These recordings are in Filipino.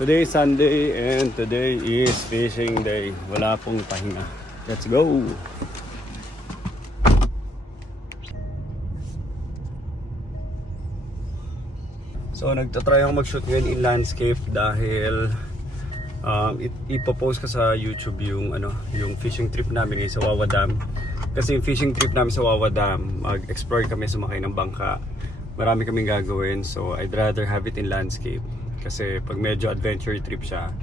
Today is Sunday and today is fishing day. Wala pong pahinga. Let's go! So nagtatry ako mag-shoot ngayon in landscape dahil ipopost ko sa YouTube yung yung fishing trip namin ngayon sa Wawa Dam. Kasi yung fishing trip namin sa Wawa Dam, mag-explore kami, sumakay ng bangka. Marami kaming gagawin, so I'd rather have it in landscape. Kasi pag medyo adventure trip siya,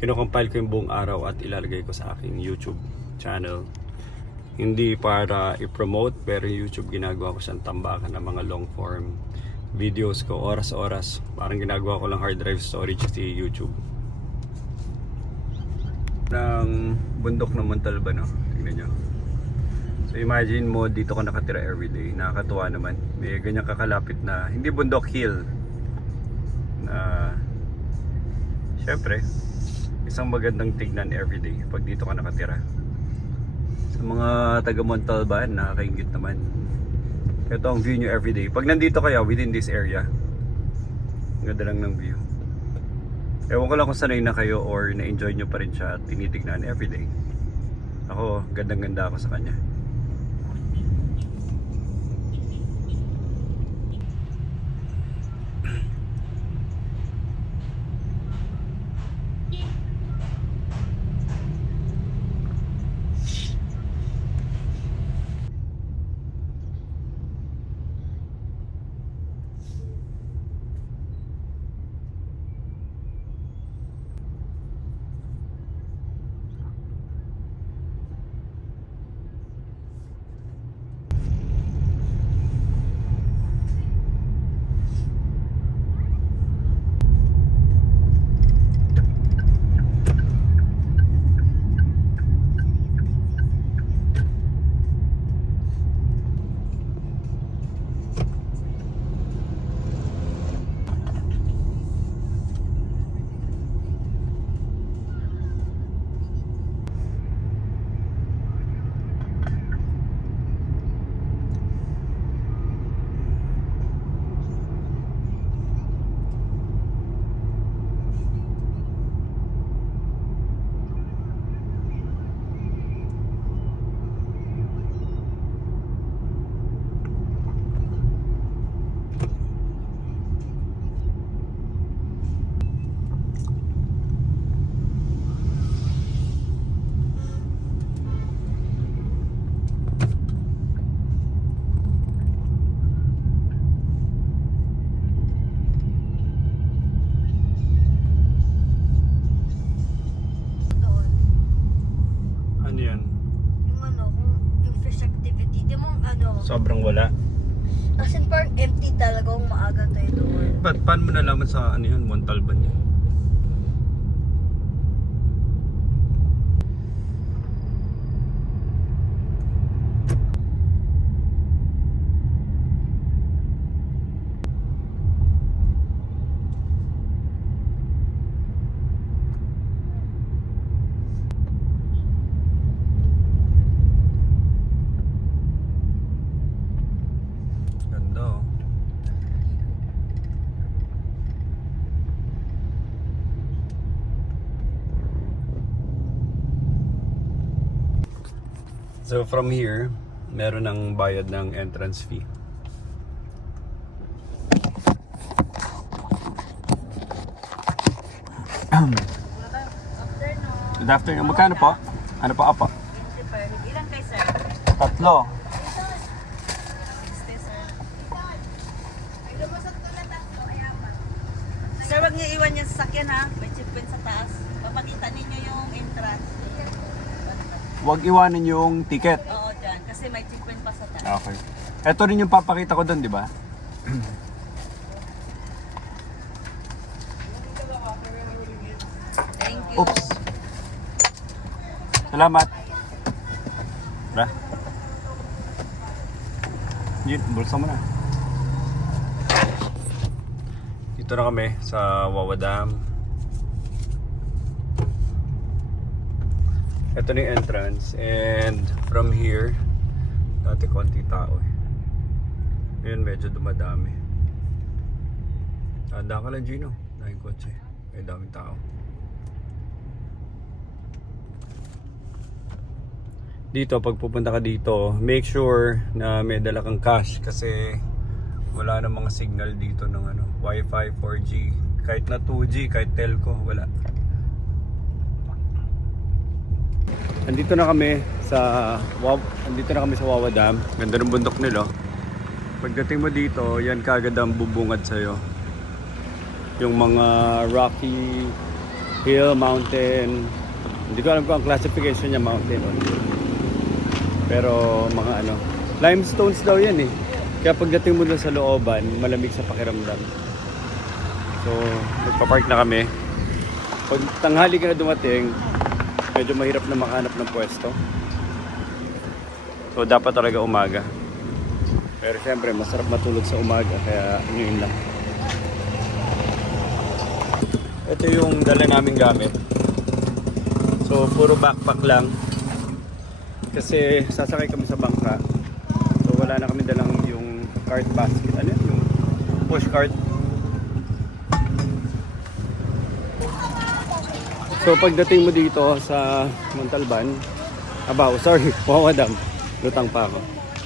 kinocompile ko yung buong araw at ilalagay ko sa aking YouTube channel. Hindi para i-promote, pero YouTube ginagawa ko siyang tambakan ng mga long form videos ko, oras-oras. Parang ginagawa ko lang hard drive storage sa YouTube. Ng bundok ng Montalban, no? Tingnan nyo. So imagine mo dito ka nakatira everyday. Nakakatuwa naman. May ganyan kakalapit na, hindi bundok, hill. Na syempre, isang magandang tignan everyday pag dito ka nakatira. Sa mga taga Montalban, nakakaingit naman. Ito ang view nyo everyday. Pag nandito kayo within this area, ang ganda lang ng view. Ewan ko lang kung sanay na kayo or na-enjoy nyo pa rin siya at tinitignan everyday. Ako, gandang-ganda ako sa kanya. Sobrang wala. As in parang empty talaga kung maaga tayo doon. But paano mo nalaman sa yan, Montalban yan? So from here, meron ng bayad ng entrance fee. Good afternoon. Magkano po? Ano po, apa? 25. Ilan kayo, sir? Tatlo. Sir, wag niyo iwan yung sasakyan ha. May chipin sa taas. Papakita ninyo yung entrance. Huwag iwanan yung ticket. Oo, dyan. Kasi may chipin pa sa taas. Okay. Ito rin yung papakita ko doon, di ba? Thank you. Oops. Salamat. Tara. Yun, bulsa mo na. Dito na kami sa Wawa Dam. Ito na yung entrance. And from here, dati konti tao eh. Ngayon medyo dumadami. Tanda ka lang, Gino. Dahil kotse. May daming tao. Dito, pag pupunta ka dito, make sure na may dala kang cash kasi wala na mga signal dito ng ano, Wi-Fi, 4G, kahit na 2G, kahit telco, wala. Andito na kami sa Wawa Dam. Ganda ng bundok nila. Pagdating mo dito, yan kagad ang bubungad sa'yo. Yung mga rocky hill, mountain. Hindi ko alam kung ang classification niya mountain. Pero mga ano, limestones daw yan eh. Kaya pagdating mo doon sa looban, malamig sa pakiramdam. So, nagpa-park na kami. Pag tanghali ka na dumating, medyo mahirap na makahanap ng pwesto. So, dapat talaga umaga. Pero siyempre, masarap matulog sa umaga, kaya ngayon lang. Ito yung dala naming gamit. So, puro backpack lang. Kasi sasakay kami sa bangka. So wala na kami dalang yung cart basket. Ano yun? Yung push cart. So pagdating mo dito sa Montalban, Wawa Dam. Lutang pa ako.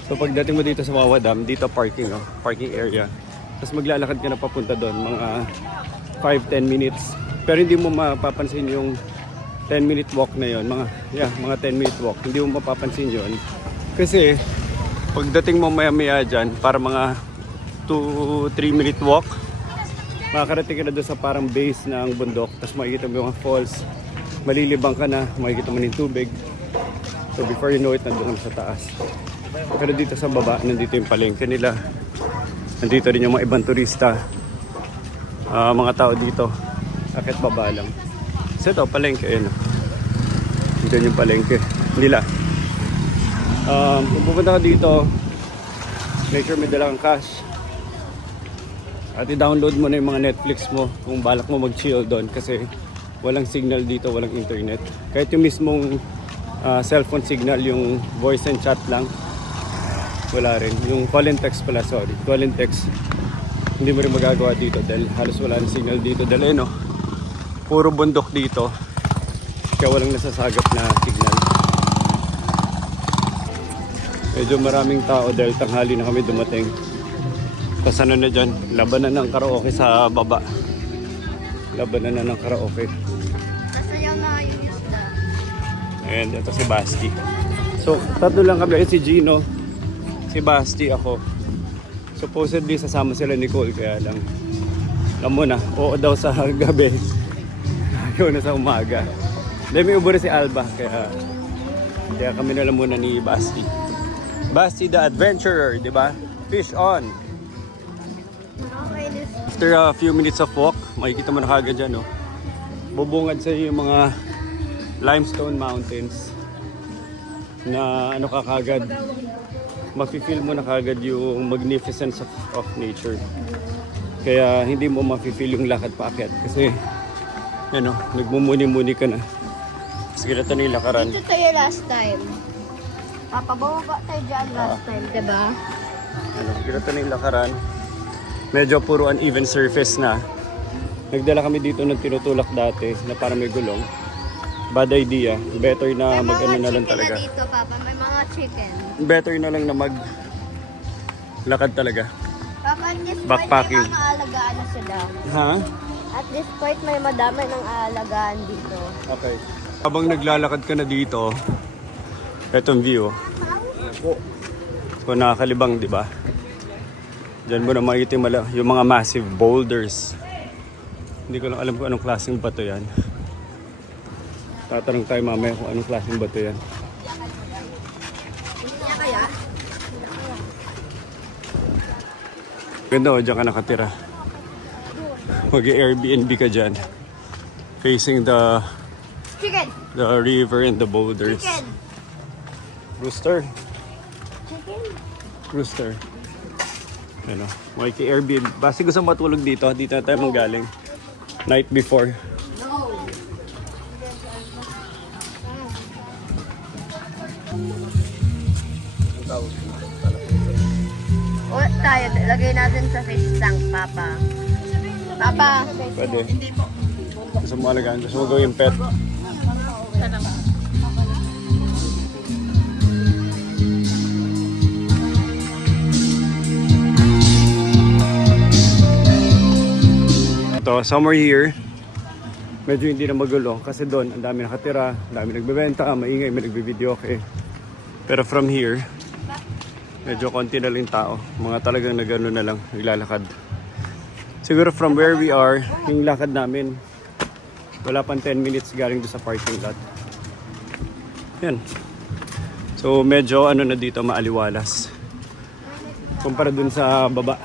So pagdating mo dito sa Wawa Dam, dito parking, parking area. Tapos maglalakad ka na papunta doon, mga 5-10 minutes. Pero hindi mo mapapansin yung 10-minute walk na yon, mga 10-minute walk. Hindi mo mapapansin yon. Kasi pagdating mo maya-maya dyan, para mga 2-3 minute walk, makakarating ka na doon sa parang base ng bundok. Tapos makikita mo yung mga falls, malilibang ka na, makikita mo yung tubig. So before you know it, nandun ka sa taas. Pero dito sa baba, nandito yung palengke nila. Nandito rin yung mga ibang turista, mga tao dito. Akit baba lang. So ito, palengke, ayun. Dito yung palengke nila. Kung pupunta ka dito, make sure may dala kang cash. At i-download mo na yung mga Netflix mo kung balak mo mag-chill doon kasi walang signal dito, walang internet. Kahit yung mismong cellphone signal, yung voice and chat lang, wala rin. Yung call and text pala, call and text, hindi mo rin magagawa dito dahil halos wala ng signal dito. Dahil puro bundok dito, kaya walang nasasagap na signal. Medyo maraming tao dahil tanghali na kami dumating. Tapos ano na dyan, labanan ng karaoke sa baba. Labanan na ng karaoke. Nasayaw na yung isda. Ayan, ito si Basti. So, tatlo lang kami. Si Gino, si Basti, ako. Supposedly sasama sila Nicole, kaya lang. Alam mo na, oo daw sa gabi. Ayaw na sa umaga. Dahil may ubo na si Alba, kaya kami na lang muna ni Basti. Basti the Adventurer, di ba? Fish on! After a few minutes of walk, makikita mo na kagad dyan, bubungad sa yung mga limestone mountains na kagad, mafe-feel mo na kagad yung magnificence of nature. Kaya hindi mo mafe-feel yung lakad paakyat kasi nagmumuni-muni ka na. Sige na ito na yung lakaran. Dito tayo last time. Papababa tayo dyan last time, diba? Sige na ito na yung lakaran. Medyo puro uneven surface na. Nagdala kami dito ng tinutulak dati na parang may gulong. Bad idea. Better na mag-ano na lang talaga. May mga chicken na dito, Papa. May mga chicken. Better na lang na mag-lakad talaga. Papa, at this Backpacking. point may mga alagaan na sila. Ha? At this point may madami ng alagaan dito. Okay. Habang naglalakad ka na dito, etong view. So nakakalibang, di ba? Diyan mo na makikita yung mga massive boulders. Hindi ko lang alam kung anong klaseng bato yan. Tatanong tayo mamaya kung anong klaseng bato yan. Hindi niya kaya? Ganda dyan ka nakatira. Mag-Airbnb ka dyan. Facing the Chicken! river and the boulders. Chicken! Rooster. Chicken? Rooster. Airbnb. Basta gusto matulog dito na tayo manggaling. Night before. No! O tayo, lagay natin sa fish tank, Papa. Papa! Pwede. Hindi po. Gusto mo alagaan, gusto mo gawin pet. Ito, somewhere here, medyo hindi na magulo kasi doon ang dami nakatira, ang dami nagbebenta, maingay, may nagbibideo okay. Pero from here, medyo konti na lang tao. Mga talagang nagano na lang, naglalakad. Siguro from where we are, yung lakad namin, wala pang 10 minutes galing doon sa parking lot. Yan. So medyo ano na dito, maaliwalas. Kumpara dun sa baba.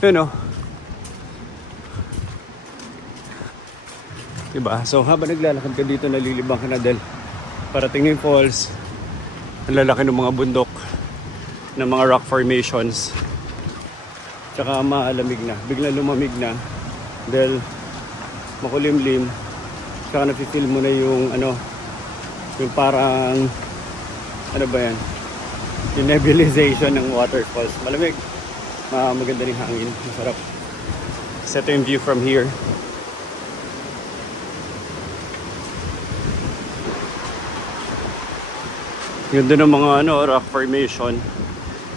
Yun o. Diba? So habang naglalakad ka dito, nalilibang ka na dahil parating yung falls, ang lalaki ng mga bundok, ng mga rock formations, tsaka maalamig na, biglang lumamig na dahil makulimlim, tsaka nafe-feel mo na yung ano, yung parang ano ba yan, yung nebulization ng waterfalls. Malamig, maganda rin hangin, masarap. Set yung view from here. Ganda ng mga ano, rock formation.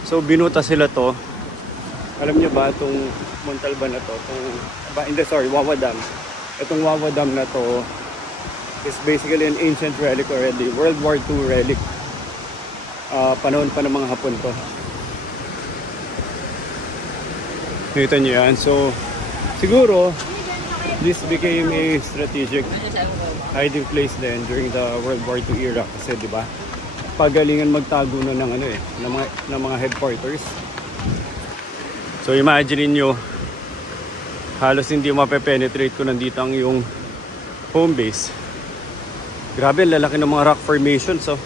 So binuta sila to. Alam niyo ba itong Montalban na to? Wawa Dam. Itong Wawa Dam na to is basically an ancient relic already. World War II relic. Panahon pa ng mga Hapon to. Nakita niyo yan. So siguro this became a strategic hiding place then during the World War II era kasi di ba? Pagalingan magtago na ng ano ng mga headquarters. So imagine niyo halos hindi mape-penetrate ko nandito ang yung home base. Grabe, lalaki ng mga rock formations. So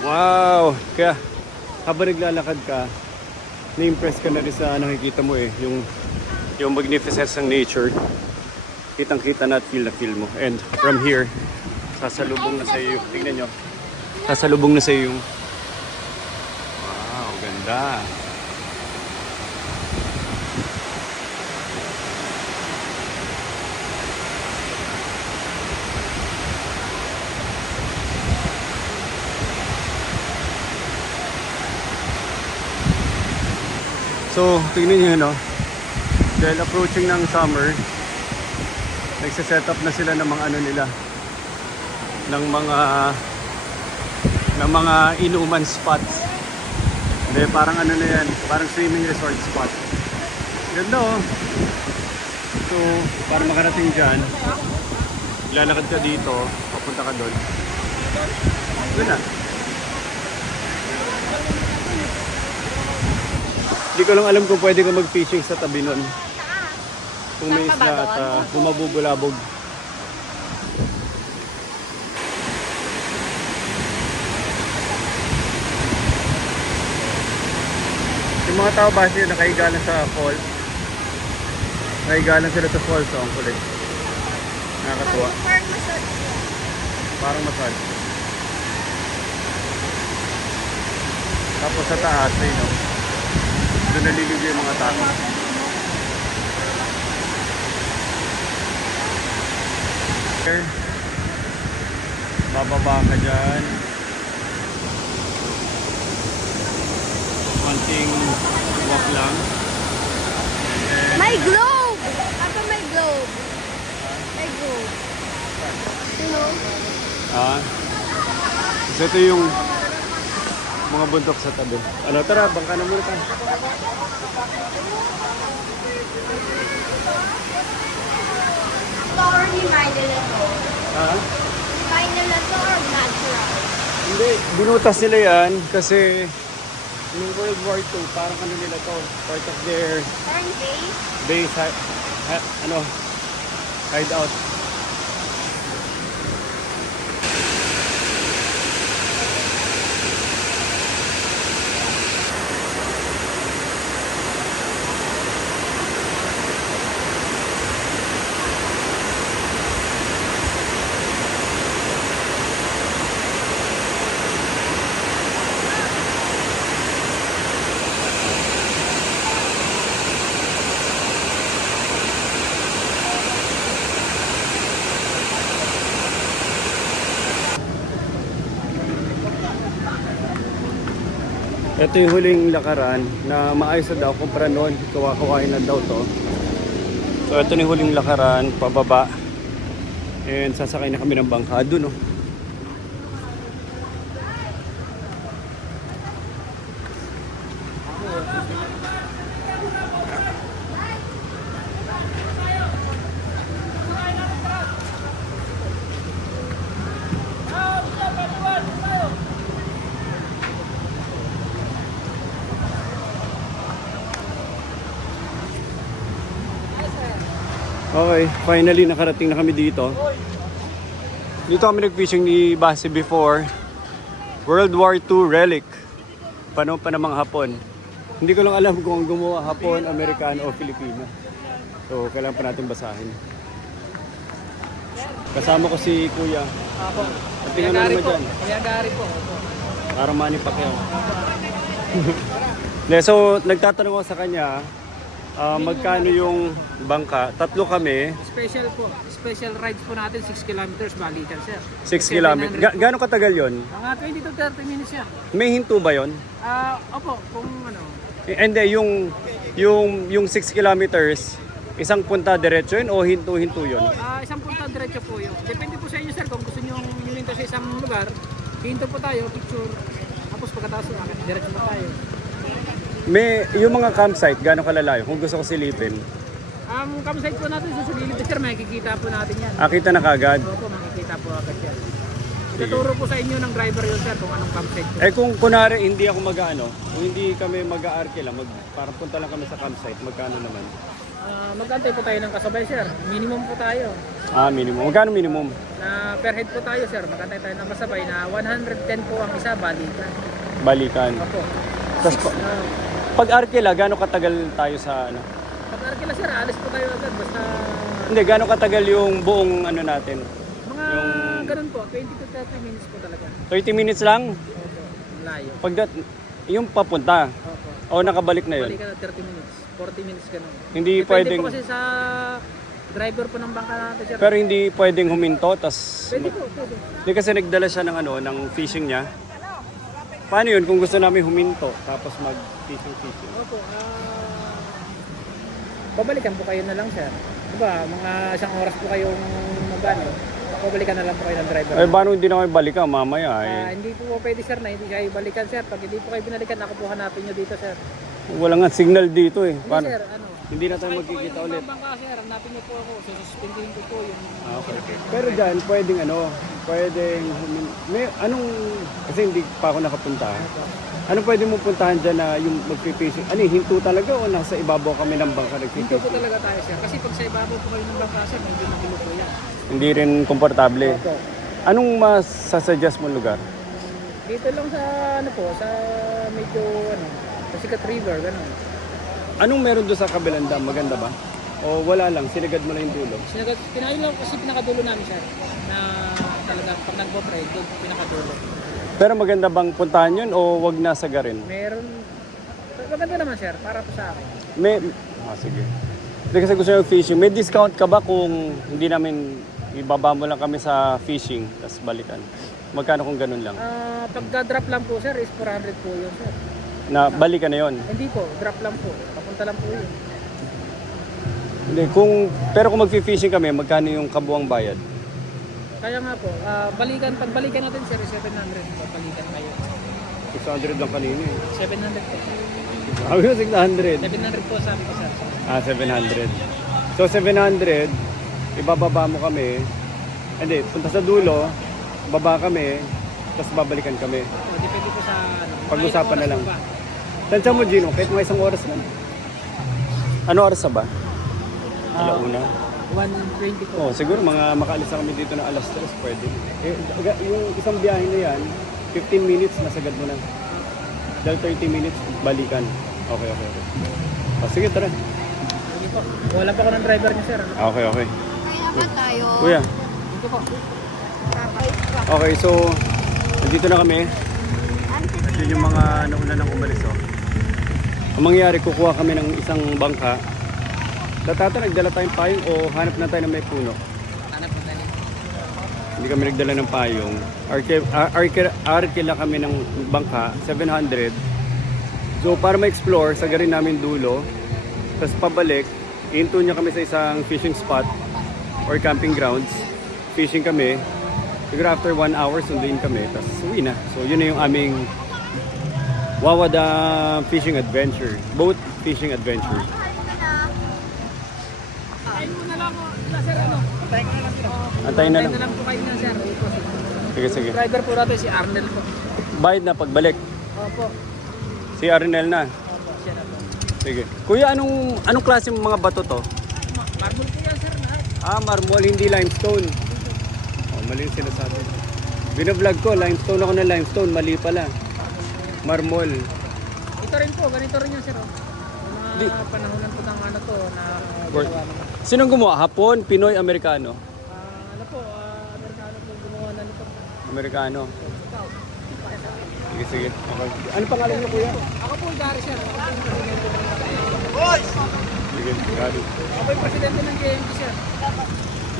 wow, kaya habang naglalakad ka, na-impress ka na rin sa nakikita mo yung magnificence ng nature. Kitang-kita na at feel mo. And from here, sasalubong na sa iyo. Tingnan nyo. Sasalubong na sa iyo yung wow, ganda. So, tingnan niyo no. Dahil approaching ng summer, nagse-set up na sila ng mga ano nila, ng mga inuman spots. Hindi, parang ano na yan, parang swimming resort spot. Ganda oh. So, para makarating dyan, lalakad ka dito, papunta ka doon. Doon na. Hindi ko lang alam kung pwede ka mag-fishing sa tabi nun. Kung may isla at bumabubulabog. Yung mga tao ba sila nakahiga lang sa falls? Nakahiga lang sila sa falls, so ang kulit. Nakakatuwa. Parang massage. Tapos sa taas, no? Doon naliligo yung mga tao. Bababa ka dyan. Konting walk lang. My globe! Papa, my globe. My globe. You know? So ito yung mga bundok sa tabi. Ano, tara, bangka na muna tayo. Store ni Mindel ito. Ha? Mindel ito or natural? Hindi, binutas nila yan kasi nung World War II, parang ano nila to, part of their Parang base? hideout. Ito yung huling lakaran na maayos na daw kumpara noon. Kawain na daw to. So ito yung huling lakaran, pababa. And sasakay na kami ng bangka doon, oh. Okay, finally nakarating na kami dito. Dito kami nag-fishing ni Base before. World War II relic. Panahon pa ng mga Hapon. Hindi ko lang alam kung gumawa Hapon, Amerikano o Filipino. So, kailangan pa natin basahin. Kasama ko si Kuya. Apo. At tingnan na naman dyan. Kaya gari po. Parang Manny Pacquiao. So, nagtatanong ako sa kanya, magkano yung bangka? Tatlo kami. Special po. Special rides po natin 6 kilometers balikan, sir. 6 kilometers. Gaano katagal yon? Mga 20 to 30 minutes yan. May hinto ba yon? Opo, kung ano. Hindi, yung 6 kilometers, isang punta diretso yun o hinto-hinto yun? Isang punta diretso po yun. Depende po sa inyo, sir. Kung gusto nyo huminto sa isang lugar, hinto po tayo, picture. Tapos pagkatapos diretso po tayo. May, yung mga campsite, gaano kalalayo? Kung gusto ko silipin. Ang campsite po natin sa Sulili, sir, makikita po natin yan. Kita na kagad. Opo, makikita po agad yan. Ituturo po sa inyo ng driver yun, sir, kung anong campsite po. Kung kunwari hindi ako mag-ano, kung hindi kami mag-aarke lang, parang punta lang kami sa campsite, magkano naman? Mag-antay po tayo ng kasabay, sir. Minimum po tayo. Minimum. Magkano minimum? Na per head po tayo, sir. Mag-antay tayo ng kasabay na 110 po ang isa, balikan. Balikan. Opo. Tapos pag Arkela, gaano katagal tayo sa ano? Pag Arkela, sir, alis po tayo agad. Basta Hindi, gaano katagal yung buong ano natin? mga ganun po, 20 to 30 minutes po talaga. 30 minutes lang? Opo, layo. Yung papunta, Opo. o nakabalik na yun? Balikan na 30 minutes, 40 minutes ganun. Hindi Depende pwedeng, po kasi sa driver po ng bangka natin, sir. pero hindi pwedeng huminto, tas Pwede po, pwede. hindi kasi nagdala siya ng ano, ng fishing niya. Paano yun kung gusto namin huminto, tapos mag-fishing? Opo, babalikan po kayo na lang, sir. Diba, mga isang oras po kayong magano. Babalikan na lang po kayo ng driver. Ay, paano hindi na kayo balikan mamaya eh? Hindi po pwede, sir, na hindi kayo balikan, sir. Pag hindi po kayo binalikan, ako po hanapin nyo dito, sir. Wala nga signal dito eh. Hindi, Paano? sir, ano? Hindi na tayo magkikita ulit. Bangka, sir, hanapin nyo po ako. Sususpindihin ko po yung... Okay. Pero dyan, pwedeng anong, kasi hindi pa ako nakapunta. Anong pwede mo puntahan dyan na yung magpipishing? Ano, hinto talaga o nasa ibabaw kami ng bangka Hinto po nagpipishing? talaga tayo, sir. Kasi pag sa ibabaw po kayo ng bangka, sir, medyo nakilo po yan. Hindi rin komportable. Opo. Anong mas sasuggest mo lugar? Dito lang sa, ano po, sa medyo, ano, sa Sikat River, gano'n. Anong meron doon sa kabilang dam? Maganda ba? O wala lang, sinagad mo lang yung dulo? Pinayo lang kasi pinakadulo namin, sir, na talaga pag nagpo-pray, doon pinakadulo. Pero maganda bang puntahan yun o wag na sagarin? Meron, maganda naman, sir, para po sa akin. Sige. Hindi kasi gusto nyo fishing. May discount ka ba kung hindi namin ibaba mo lang kami sa fishing, tapos balikan? Magkano kung ganun lang? Pagka-drop lang po, sir, is 400 po yun, sir. Na balikan na yon. Hindi po, drop lang po. Papunta lang po yun. Hindi, pero kung magfi-fishing kami, magkano yung kabuang bayad? Kaya nga po, pagbalikan natin, sir, is 700 po. Balikan kayo. 600 lang kanina eh. 700 po. Sabi ko 600. 700 po sabi ko, sir. 700. So 700, ibababa mo kami. Hindi, punta sa dulo, baba kami, tapos babalikan kami. So, depende po sa... Pag-usapan na lang. Ilang oras po ba? Tansya mo, Gino, kahit mga isang oras lang. Ano oras na ba? Alauna. 120 po. Siguro mga makaalis na kami dito na alas 3, pwede. Yung isang biyahe na yan, 15 minutes, nasagad mo na. Dahil 30 minutes, balikan. Okay. Sige, tara. Sige po. Wala pa ako ng driver niya, sir. Ano? Okay. Kaya naman tayo. Kuya, Dito po. okay, so, nandito na kami. Yun yung mga nauna nang umalis, oh. Ang mangyayari, kukuha kami ng isang bangka. Tatata, nagdala tayong payong o hanap na tayo ng may puno? Hanap po tayo. Hindi kami nagdala ng payong. Arke lang kami ng bangka, 700. So para ma-explore, sagarin namin dulo. Tapos pabalik, into niya kami sa isang fishing spot or camping grounds. Fishing kami. Siguro after 1 hour, sunduin kami. Tapos uwi na. So yun na yung aming Wawada fishing adventure. Boat fishing adventure. Kain mo na lang po, sir, ano? Antayin ko na lang sir. Antayin na lang. Antayin na lang po kayo na, sir. Sige, sige. Driver po natin si Arnel po. Bayad na pagbalik. Opo. Si Arnel na. Opo, siya na po. Sige. Kuya, anong klase mga bato to? Marble po yan, sir. Lahat. Marmol, hindi limestone. Oh, mali yung sinasabi. Binablog ko, limestone ako na limestone. Mali pala. Marmol. Ito rin po, ganito rin yan, sir. Oh. Di- Mga panahonan po ng ano to na Work. ginawa naman. Sinong gumawa? Hapon, Pinoy, Amerikano? Ano po, Amerikano po gumawa na nito. Amerikano. Sige, sige. Okay. Ano pangalan niyo, kuya? Ako po, Gary, sir. Ako po yung presidente ng Sige, Gary. Ako yung presidente ng JMG, sir.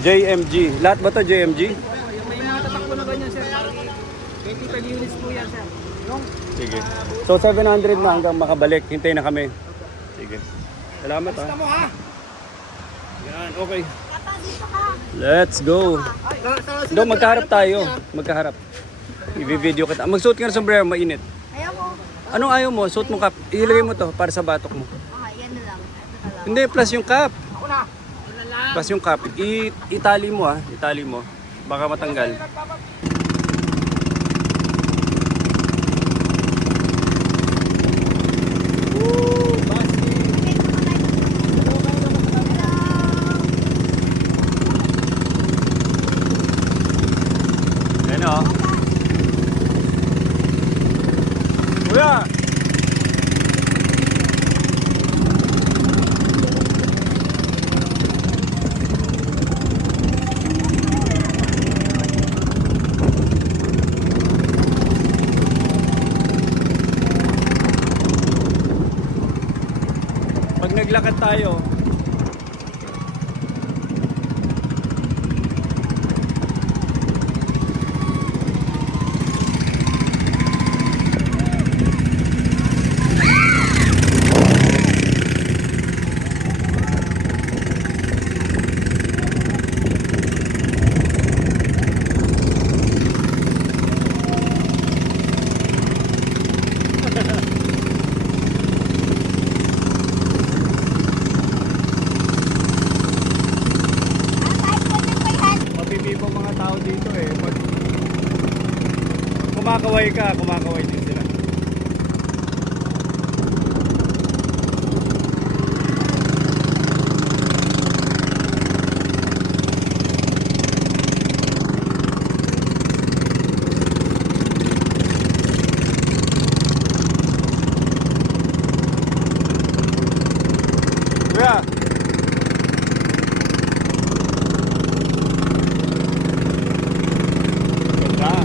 JMG. Lahat ba to JMG? Yung may mga tatakbo na ganyan, sir. 25 units po yan, sir. Sige. So 700 na hanggang makabalik. Hintay na kami. Sige. Salamat ha. Mo ha? Yan, okay. Let's go. Do, magkaharap tayo. Magkaharap. I-video kita. Magsuot ka ng sombrero, mainit. Ayaw mo. Anong ayaw mo? Suot mo cap. Ilagay mo to para sa batok mo. Yan na lang. Ito na lang. Hindi, plus yung cap. Ako na. Wala lang. Plus yung cap. Itali mo ha. Itali mo. Baka matanggal. Ayan o. Kuya! Pag naglakad tayo, mapipipo mga tao dito eh. Pag kumakaway ka, kumakaway din sila. Kuya! Ganda.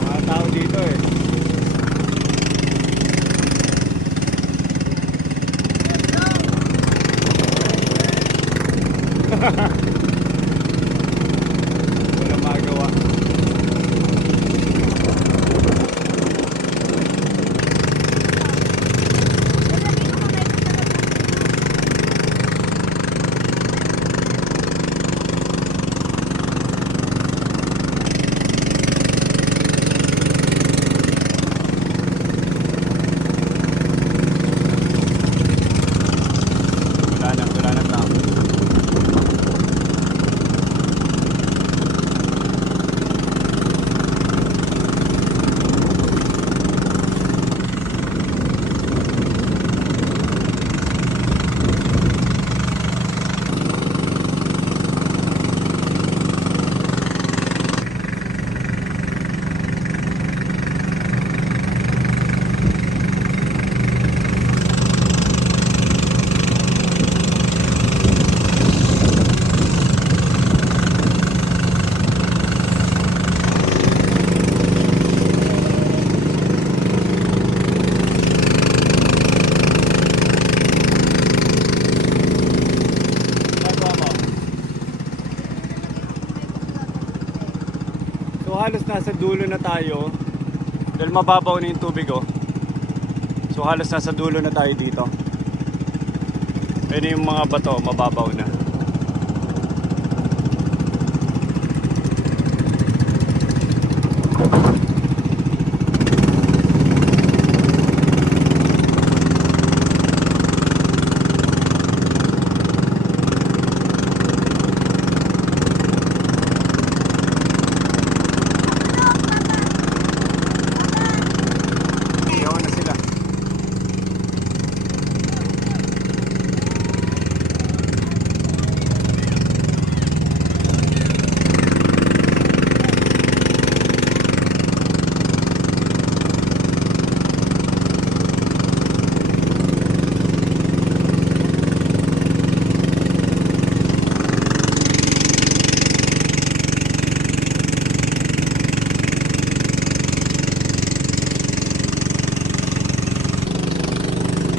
Mga tao dito eh. Wala magawa. halos nasa dulo na tayo. Dahil mababaw na yung tubig oh. So halos nasa dulo na tayo dito. Ayun yung mga bato, mababaw na. Iyaw na sila.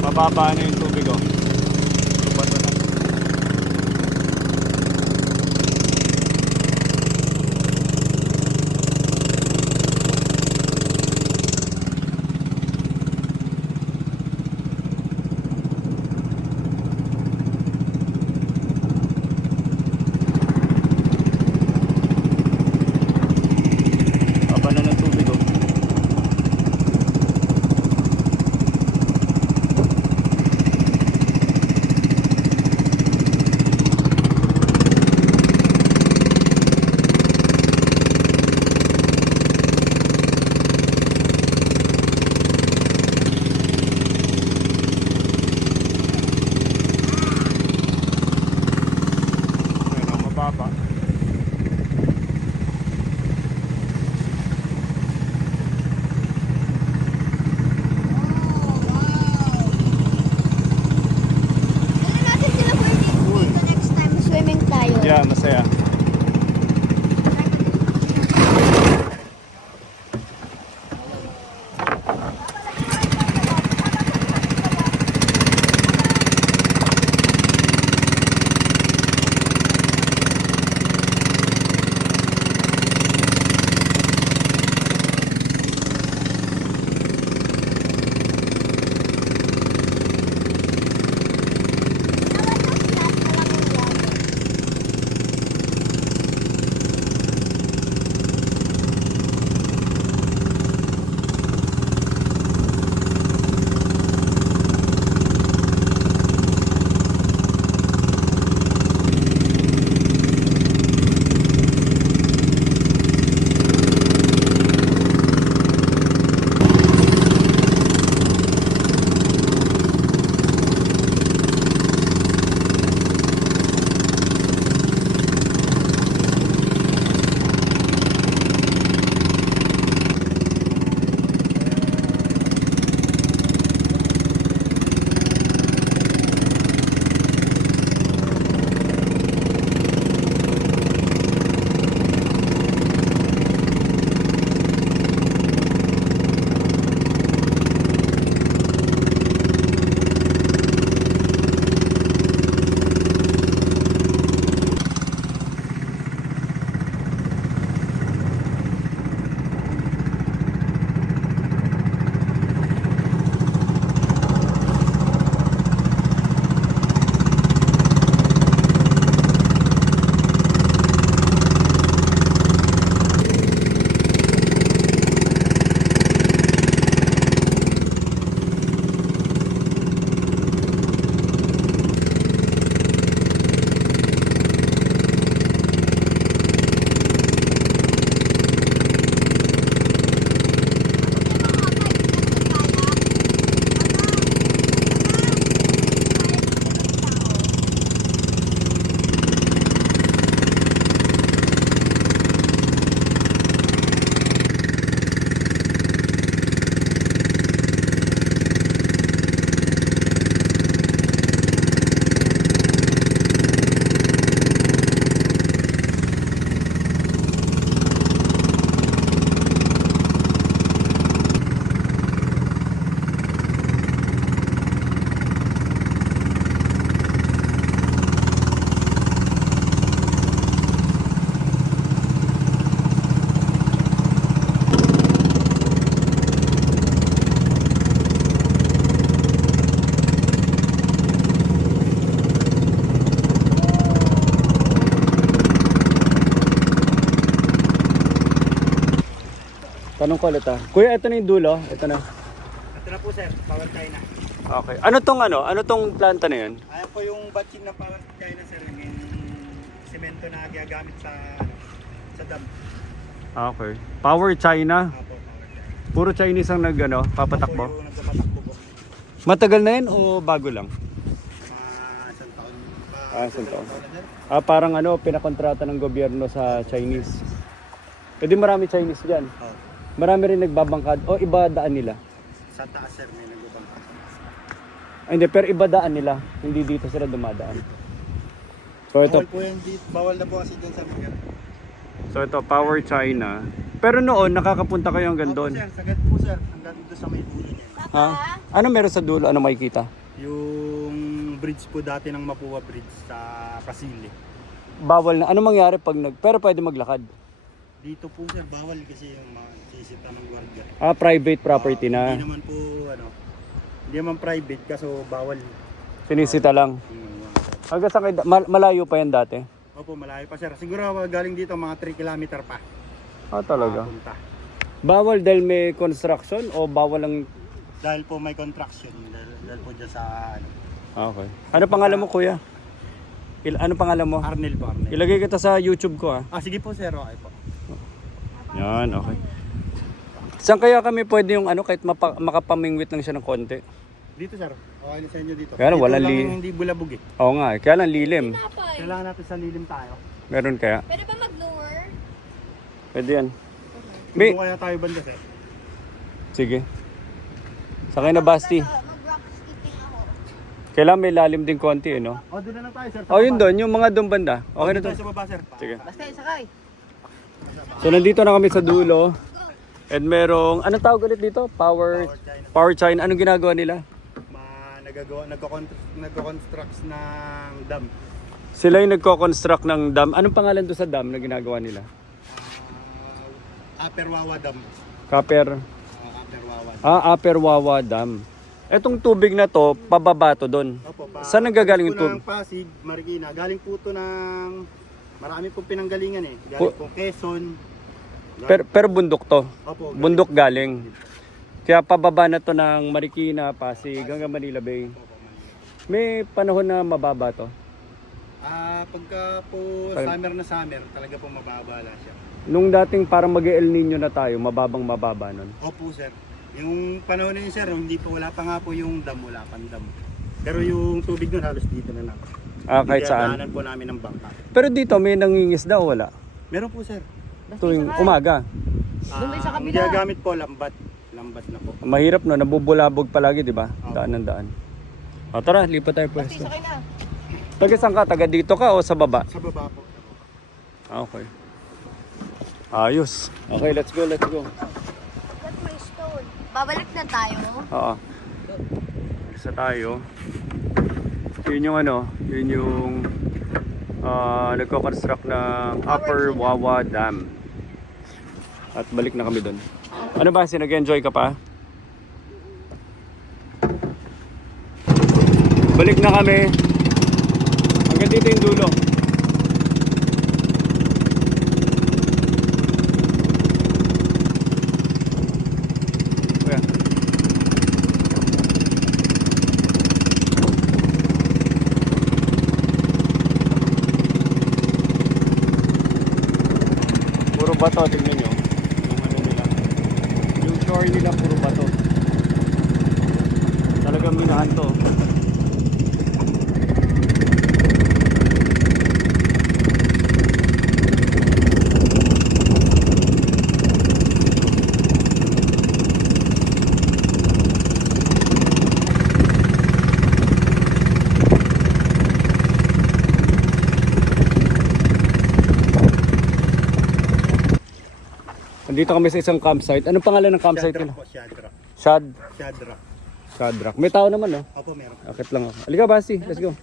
Mababa na yung tubig oh. Bato na. Baba na ng tubig oh. Ayun oh, mababa. Ano natin sila pwede dito next time swimming tayo. Yeah, masaya. Tanong ko ulit Kuya, ito na yung dulo. Ito na. Ito na po sir, Power China. Okay. Ano tong planta na yun? Ayan po yung batching ng Power China sir, yung semento na ginagamit sa dam. Okay. Power China. Apo, Power China. Puro Chinese ang papatakbo. Apo yung nagpapatakbo po. Matagal na yun o bago lang? Isang taon. Isang taon. na, sir. Parang pinakontrata ng gobyerno sa Chinese. Di marami Chinese dyan. Oh. Marami rin nagbabangkad. O iba daan nila. Sa taas sir, may nagbabangka. Hindi, pero iba daan nila. Hindi dito sila dumadaan. So ito, Bawal po yan dito. Bawal na po kasi dyan sa lugar. Power China. Pero noon, nakakapunta kayo hanggang doon. Opo sir, sagad po sir. Hanggang dito sa may dulo niya. Ha? Ano meron sa dulo? Ano makikita? Yung bridge po dati ng Mapua Bridge sa Pasili. Bawal na. Ano mangyari pag pero pwede maglakad? Dito po sir, bawal kasi yung mga sisita ng gwardiya. Private property na. Hindi naman po, hindi naman private kaso bawal. Sinisita lang. Hanggang saan kayo, malayo pa yan dati? Opo, malayo pa sir. Siguro galing dito mga 3 kilometer pa. Talaga. Punta. Bawal dahil may construction o bawal lang? Dahil po may contraction, dahil po dyan sa Okay. Ano pangalan mo kuya? Ano pangalan mo? Arnel po, Arnel. Ilagay kita sa YouTube ko Sige po sir, okay po. Yan, okay. Saan kaya kami pwede yung kahit makapamingwit lang siya ng konti? Dito sir, okay na sa inyo dito. Kaya lang, Dito walang lang hindi bulabog Oo nga, kaya lang lilim. Kailangan natin sa lilim tayo. Meron kaya? Pwede ba mag-lure? Pwede yan. Kung kaya tayo banda sir. Sige. Sakay na Basti. Mag-rock skipping ako. Kailangan may lalim din konti no? Doon na lang tayo sir. Yun doon, yung mga doon banda. Okay na to. Tayo sa baba sir. Sige. Basta sakay. So nandito na kami sa dulo. And merong, ano tawag ulit dito? Power China. Anong ginagawa nila? Nagko-construct ng dam. Sila yung nagko-construct ng dam. Anong pangalan doon sa dam na ginagawa nila? Upper Wawa Dam. Upper Upper Wawa. Wawa Dam. Etong tubig na to, pababa to doon. Opo, Saan nanggagaling yung tubig? tubig? Pasig, Marikina. Galing po to ng marami pong pinanggalingan Galing po Quezon. Pero bundok to. Opo, Bundok galing. Kaya pababa na to ng Marikina, Pasig, hanggang Manila Bay. May panahon na mababa to. Pagka po summer, talaga po mababa lang siya. Nung dating parang mag-El Nino na tayo, mababa nun. Opo sir. Yung panahon na yun sir, wala pa nga po yung dam, wala pang dam. Pero yung tubig nun halos dito na lang. Kahit saan. Daanan po namin ng bangka. Pero dito may nangingisda o wala? Meron po sir. Tuwing umaga. Ang ginagamit po lambat. Lambat na po. Mahirap no, nabubulabog palagi, di ba? Opo. Daan ng daan. Tara, lipat tayo pwesto. Sakay na. Taga saan ka? Taga dito ka o sa baba? Sa baba po. Okay. Ayos. Okay, let's go. That's my stone. Babalik na tayo. Oo. Isa tayo. Yun yung nagko-construct ng Upper Wawa Dam. At balik na kami doon. Ano ba, nag-enjoy ka pa? Balik na kami. Hanggang dito yung dulo. Kuya. Puro bato, tingnan nyo. Yung shore nila, puro bato. Talagang minahan to. Nandito kami sa isang campsite. Anong pangalan ng campsite nila? Shadrack. Shadrack. Shadrack. May tao naman, no? Opo, meron. Akit lang ako. Halika, Basti. Let's go.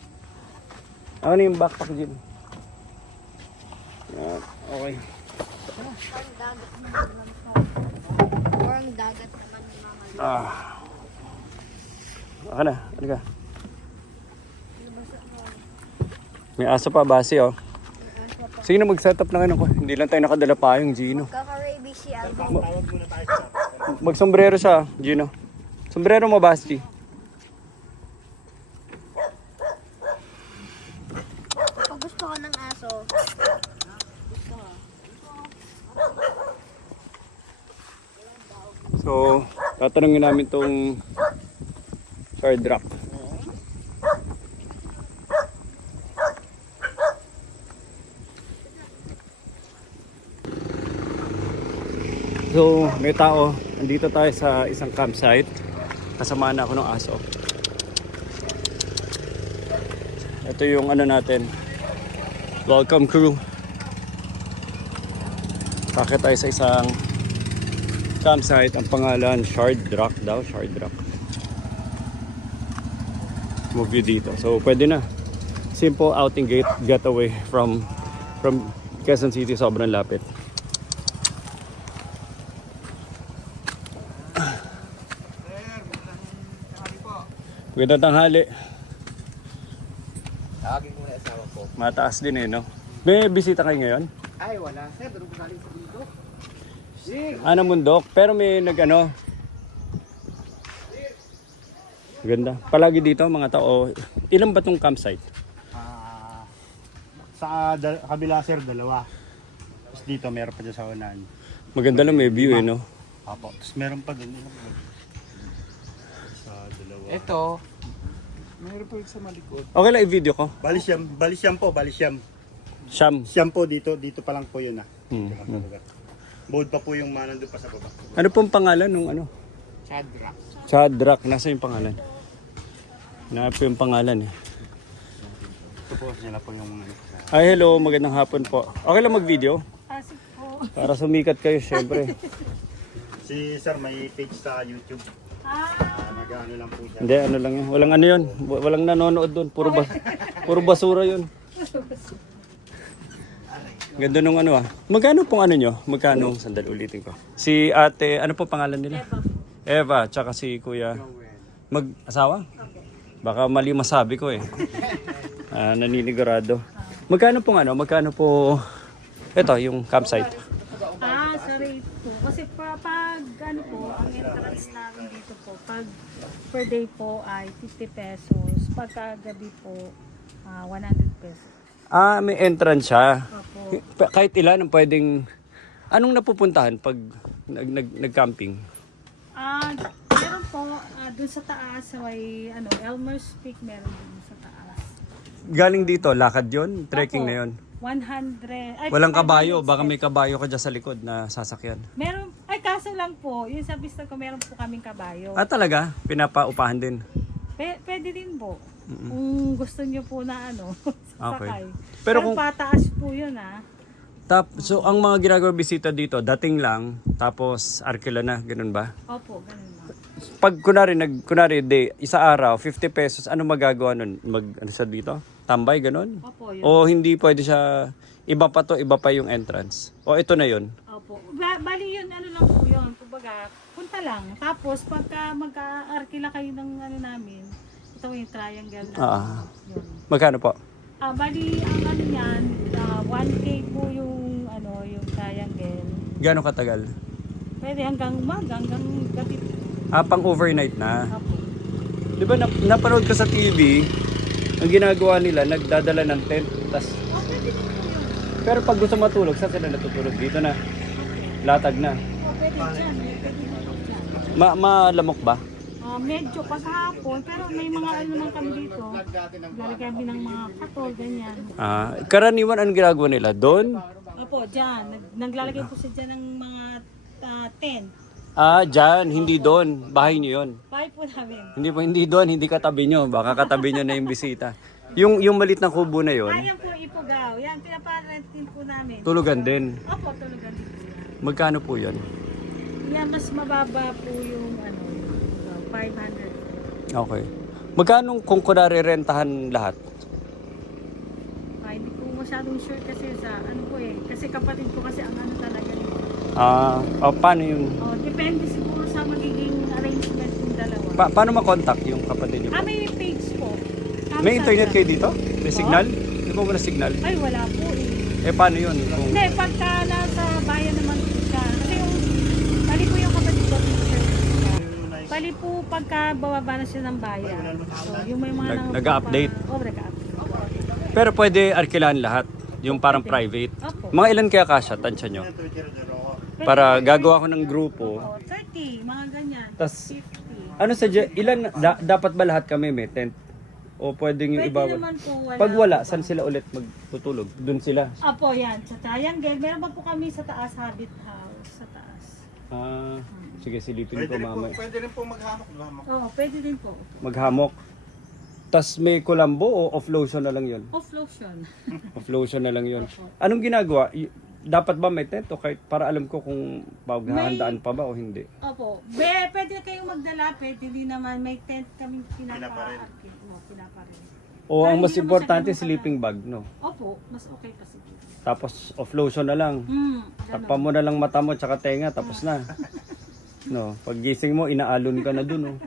Ako na yung backpack dyan. Yan. Okay. Parang dagat naman ni mama. Ako na. Halika. May aso pa, Basti, oh. Sige na, mag-setup na kayo. Hindi lang tayo nakadala pa yung Gino. Kaka-rabies busy album. Magsombrero siya, Gino. Sombrero mo, Basti. Pag gusto ko ng aso, So, tatanungin namin tong Shard Rock. So, may tao. Andito tayo sa isang campsite. Kasama na ako ng aso. Ito yung ano natin. Welcome crew. Bakit tayo sa isang campsite, ang pangalan Shard Rock daw, Shard Rock. Move you dito. So pwede na. Simple outing getaway from Quezon City, sobrang lapit. Magandang tanghali. Tawagin mo na asawa ko. Mataas din no? May bisita kayo ngayon? Ay, wala. Sir, doon ko galing sa dito. Ano mundok? Pero may nag-ano. Ganda. Palagi dito mga tao. Ilan ba tong campsite? Kabila sir, dalawa. Tapos dito meron pa dyan sa unahan. Maganda lang may view no? Apo. Tapos meron pa dun. Sa dalawa. Ito. Mayroon pa sa malikod. Okay lang i-video ko. Balisyam po. Siyam. Siyam po dito pa lang po yun Hmm. Bold pa po yung nandun pa sa baba. Ano pong pangalan nung ano? Chadra. Chadrak. Nasa yung pangalan? Nasa yung pangalan eh. Ito po, sila po yung Ay, hello. Magandang hapon po. Okay lang mag-video? Para sumikat kayo, syempre. Si sir may page sa YouTube. Nag-ano lang po siya. Hindi, ano lang yun. Walang ano yun. Walang nanonood doon. Puro basura yun. Ganda nung ano Magkano pong ano nyo? Magkano? Sandali ulitin ko. Si ate, ano po pangalan nila? Eva. Tsaka si kuya. Mag-asawa? Baka mali masabi ko eh. Naninigurado. Magkano pong ano? Magkano po ito, yung campsite? Sorry po. Kasi pag ano po, ang entrance namin dito po, pag per day po ay 50 pesos. Pagkagabi po, 100 pesos. May entrance siya. Opo. Kahit ilan ang pwedeng... Anong napupuntahan pag nag-camping? Meron po, dun sa taas, sa may Elmer's Peak, meron dun sa taas. Galing dito, lakad yon, trekking Opo. na yon. 100. Ay, Walang 500 kabayo, baka steps. may kabayo ka dyan sa likod na sasakyan. Meron, kaso lang po, yung sa vista ko, meron po kaming kabayo. Talaga? Pinapaupahan din. Pwede din po. Kung gusto nyo po na sakay. Pero Pero kung- pataas po yun So, ang mga ginagawa bisita dito, dating lang, tapos arkila na, ganun ba? Opo, ganun na. Pag kunwari day, isa araw, 50 pesos, ano magagawa nun? Ano siya dito? Tambay, ganun? Opo, yun. O hindi pwede siya, iba pa to, iba pa yung entrance? O ito na yun? Opo. Bali yun, lang po yun. Kumbaga, punta lang. Tapos, pagka magka-arkila kayo ng namin, ito yung triangle na. Yun. Magkano po? Bali, ang niyan, 1K po yung, yung triangle. Gano'ng katagal? Pwede hanggang umaga, hanggang gabi. Pang overnight na. Opo. Di ba napanood ko sa TV, ang ginagawa nila, nagdadala ng tent. Pwede din po yun. Pero pag gusto matulog, saan sila natutulog? Dito na. Latag na. Pwede dyan. Pwede dyan. Malamok ba? Medyo paghapon, pero may mga naman kami dito. Lalagyan kami ng mga katol, ganyan. Karaniwan, anong ginagawa nila? Doon? Opo, dyan. Naglalagay po siya dyan ng mga tent. Dyan. Hindi doon. Bahay niyo yun. Bahay po namin. Hindi doon. Hindi katabi nyo. Baka katabi nyo na yung bisita. Yung malit na kubo na yun, Ayan po, Ipugaw. Yan, pinaparent din po namin. tulugan din. Opo, tulugan din po yan. Magkano po yun? Yan, mas mababa po yung 500. Okay. Magkano kung kunwari rentahan lahat? Hindi ko masyadong sure kasi sa po kasi kapatid ko kasi ang talaga nito. Paano yung... Depende siguro sa magiging arrangement ng dalawa. paano makontakt yung kapatid niyo? May page po. May internet kayo dito? May signal? Di ba wala signal? Ay, wala po Paano yun? Kung... Hindi, pagka nasa bayan naman po siya. Kasi Bali po pagka bababa na siya ng bayan. So, yung may mga Nag-update. nag-update. Pero pwede arkilahan lahat. Yung parang private. Opo. Mga ilan kaya kasya? Tansya nyo. Para gagawa ko ng grupo. Oh, 30, mga ganyan. Tas, 50. ano ilan, dapat ba lahat kami may tent? O pwedeng yung Pwede iba? naman po wala. Pag wala, saan sila ulit magtutulog? Doon sila. Opo, yan. Sa triangle. Meron pa po kami sa taas, habit house. Sa taas. Ah, sige, silipin ko mamaya. Pwede rin po maghamok. Oo, pwede din po. Maghamok. Tas may kulambo o off lotion na lang yun? Off lotion. Off lotion na lang yun. Anong ginagawa? Dapat ba may tent o kahit para alam ko kung paghahandaan pa ba o hindi? Opo. Pwede kayong magdala. Pwede din naman. May tent kaming pinaparil. O ang Ay, mas hindi naman importante siya ganun sleeping bag, no? Opo. Mas okay pa siguro. Tapos off lotion na lang. Ganun. Takpan mo na lang mata mo tsaka tenga, tapos na. No, pag gising mo, inaalon ka na dun, oh.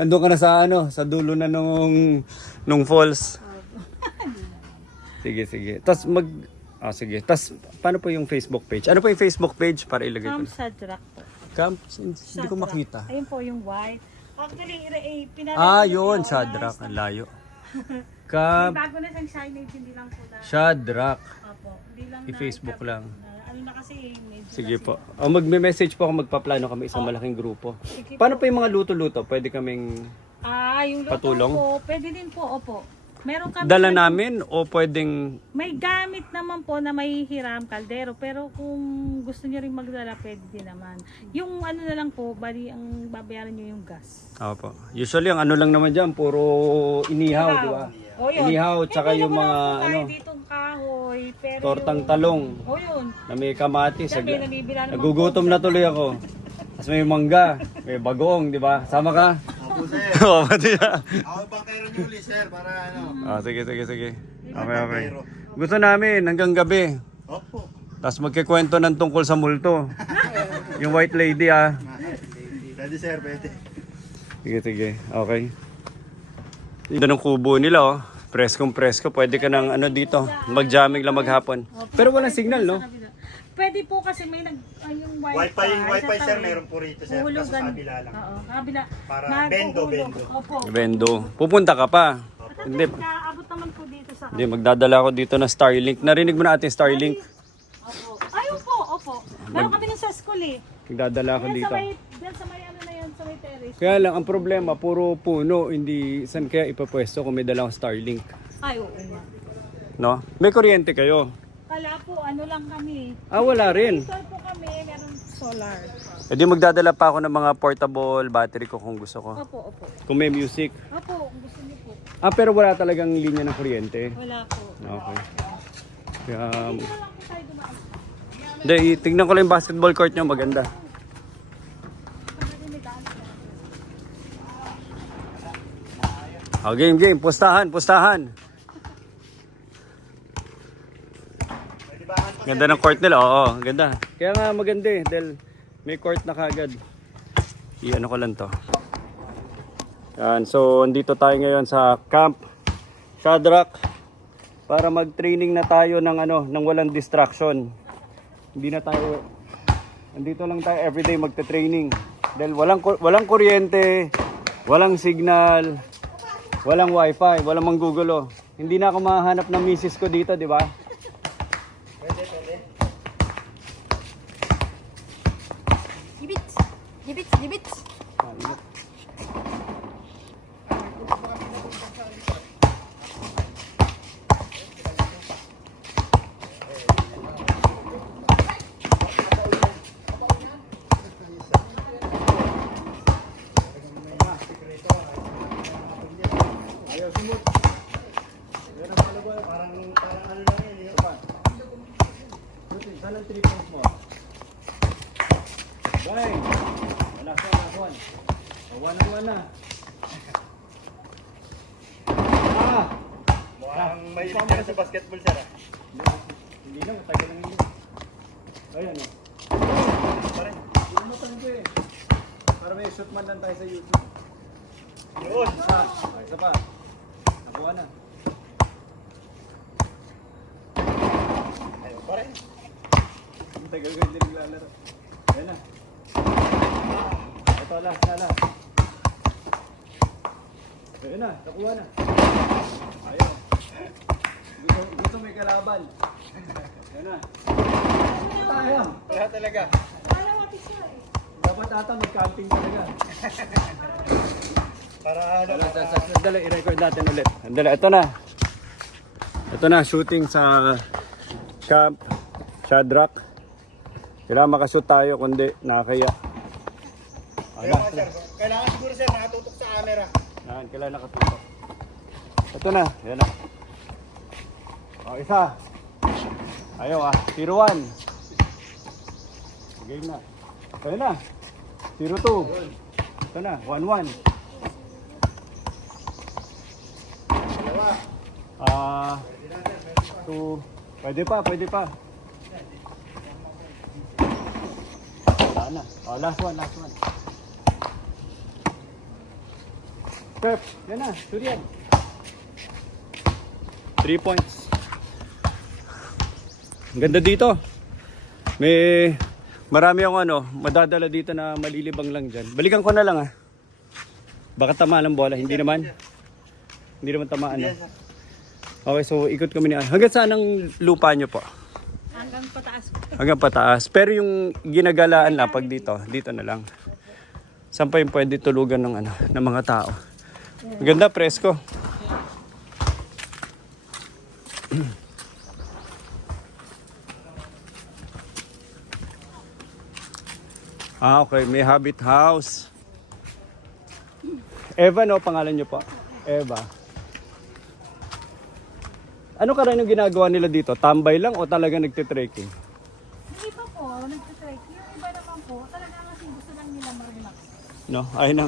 Andun ka na sa dulo na nung falls. Sige. Sige. Tas paano po yung Facebook page? Ano po yung Facebook page para ilagay ko? Camp Sadrak po. Camp? Hindi ko makita. Ayun po yung white. Actually, Yun, Shadrack. Ang layo. Camp Bago na siyang signage, hindi lang po na. Shadrack. Opo. Hindi lang I-Facebook lang. Ano na kasi, medyo Sige po. O magme-message po ako, magpaplano kami isang malaking grupo. Sige Paano po yung mga luto-luto? Pwede kaming yung luto Patulong? po, pwede din po, opo. Meron kami dala namin o pwedeng may gamit naman po na may hiram kaldero, pero kung gusto niyo rin magdala, pwede din naman. Yung ano na lang po, bali ang babayaran niyo yung gas. Opo. Usually ang ano lang naman diyan, puro inihaw, di ba? O yun. Inihaw tsaka May yung dala ko mga lang po tayo ano, ditong kahoy, pero tortang yung- talong O yun. na may kamatis. Sabi, nabibila naman Nagugutom po. na tuloy ako. Tapos may mangga, may bagoong, di ba? Sama ka? Opo, sir. Oo, pati na. Ako pang kayo ni sir, para ano. Sige. Okay. Gusto namin hanggang gabi. Opo. Tapos magkikwento ng tungkol sa multo. Yung white lady, ah. Pwede, sir, pwede. Sige. Okay. Ito ng kubo nila, oh. Preskong presko. Pwede ka ng ano dito. Mag-jamming lang maghapon. Pero walang signal, no? Pwede po kasi may yung Wifi, sir, meron po rito, sir. Kaso Huhulugan. sa kabila lang. Oo, kabila. Para Maghuhulog. bendo. Opo. Bendo. Pupunta ka pa. Hindi. Kaabot naman po dito sa Hindi, magdadala ako dito ng Starlink. Narinig mo na ating Starlink? Opo. Ay, opo. Meron kami ng sa school eh. Magdadala ako Diyan dito. sa may ano na yan, sa may terrace. Kaya lang, ang problema, puro puno. Hindi, saan kaya ipapwesto kung may dala akong Starlink? Ay, oo nga. No? May kuryente kayo. Kala po, ano lang kami. Wala rin. Solar po kami, meron solar. E di magdadala pa ako ng mga portable battery ko kung gusto ko. Opo. Kung may music. Opo, kung gusto niyo po. Pero wala talagang linya ng kuryente. Wala po. Okay. Kaya, Dito na lang po tayo dumaan. hindi, tignan ko lang yung basketball court nyo. Maganda. Game. Pustahan. Ganda ng court nila. Oo, ganda. Kaya nga maganda eh. Dahil may court na kagad. I-ano ko lang to. Yan. So, andito tayo ngayon sa Camp Shadrack para mag-training na tayo ng walang distraction. Hindi na tayo, andito lang tayo everyday magte-training. Dahil walang kuryente, walang signal, walang wifi, walang manggugulo. Hindi na ako mahanap ng misis ko dito, di ba? Gibits. Parang ano lang yun. Saan ang 3 points mo? Bang! Wala. Wala. Mukhang may ilig ka sa basketball, sir. Hindi na, matagal lang yun. Ayan o. Hindi mo talaga eh. Para may shoot man lang tayo sa YouTube. Yun. Isa pa. Nakuha na. Ayun pa rin. Ang tagal ko hindi naglalaro. Ayan na. Ito, last. Ayun na, nakuha na. Ayun. Gusto may kalaban. Ayun na. Tayo. Kaya talaga. Dapat ata mag-camping talaga. Para ano, Sandali, i-record natin ulit. Sandali, ito na. Ito na, shooting sa Camp Shadrach. Kailangan makashoot tayo, kundi nakakaya. kailangan siguro sir nakatutok sa camera. Kailangan nakatutok. Ito na, yan na. O, isa. Ayaw 0-1. Game na. Ito na. 0-2. Ito na, 1-1. Pwede pa. Wala na. Last one. Pep, yan na, Suryan. 3 points. Ang ganda dito. Marami akong madadala dito na malilibang lang dyan. Balikan ko na lang Baka tamaan ng bola. Hindi naman tamaan Okay, so ikot kami hanggang saan ang lupa nyo po? Hanggang pataas. Hanggang pataas. Pero yung ginagalaan na pag dito na lang. Saan pa yung pwede tulugan ng mga tao? Maganda, presko. Okay, may Habit House. Eva, pangalan nyo po? Eva. Ano rin yung ginagawa nila dito? Tambay lang o talaga nagtitrekking? Yung iba po, nagtitrek. Yung iba naman po, talaga kasi gusto lang nila mag-relax. No, ayun na.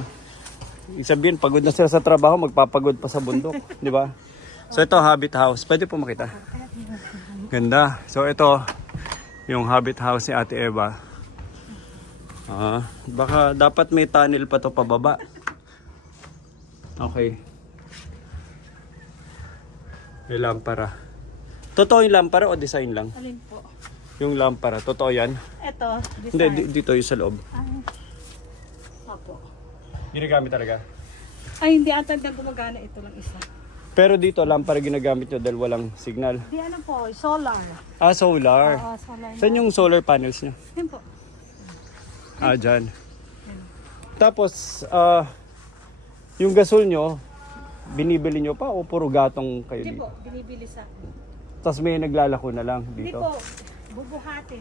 Ibig sabihin, pagod na sila sa trabaho, magpapagod pa sa bundok. Di ba? So ito, Habit House. Pwede po makita. Ganda. So ito, yung Habit House ni Ate Eva. Baka dapat may tunnel pa to pababa. Okay. May lampara. Totoo yung lampara o design lang? Alin po? Yung lampara, totoo yan? Ito, Hindi, design. dito yung sa loob. Opo. Ginagamit talaga? Ay, hindi ata na gumagana. Ito lang isa. Pero dito, lampara ginagamit nyo dahil walang signal. Di po, solar. Solar. Oo, solar. Saan yung solar panels nyo? Yun po. Dyan. Tapos, yung gasol nyo, binibili nyo pa o puro gatong kayo Hindi dito? po, binibili sa akin. Tapos may naglalako na lang Hindi dito? po, bubuhatin.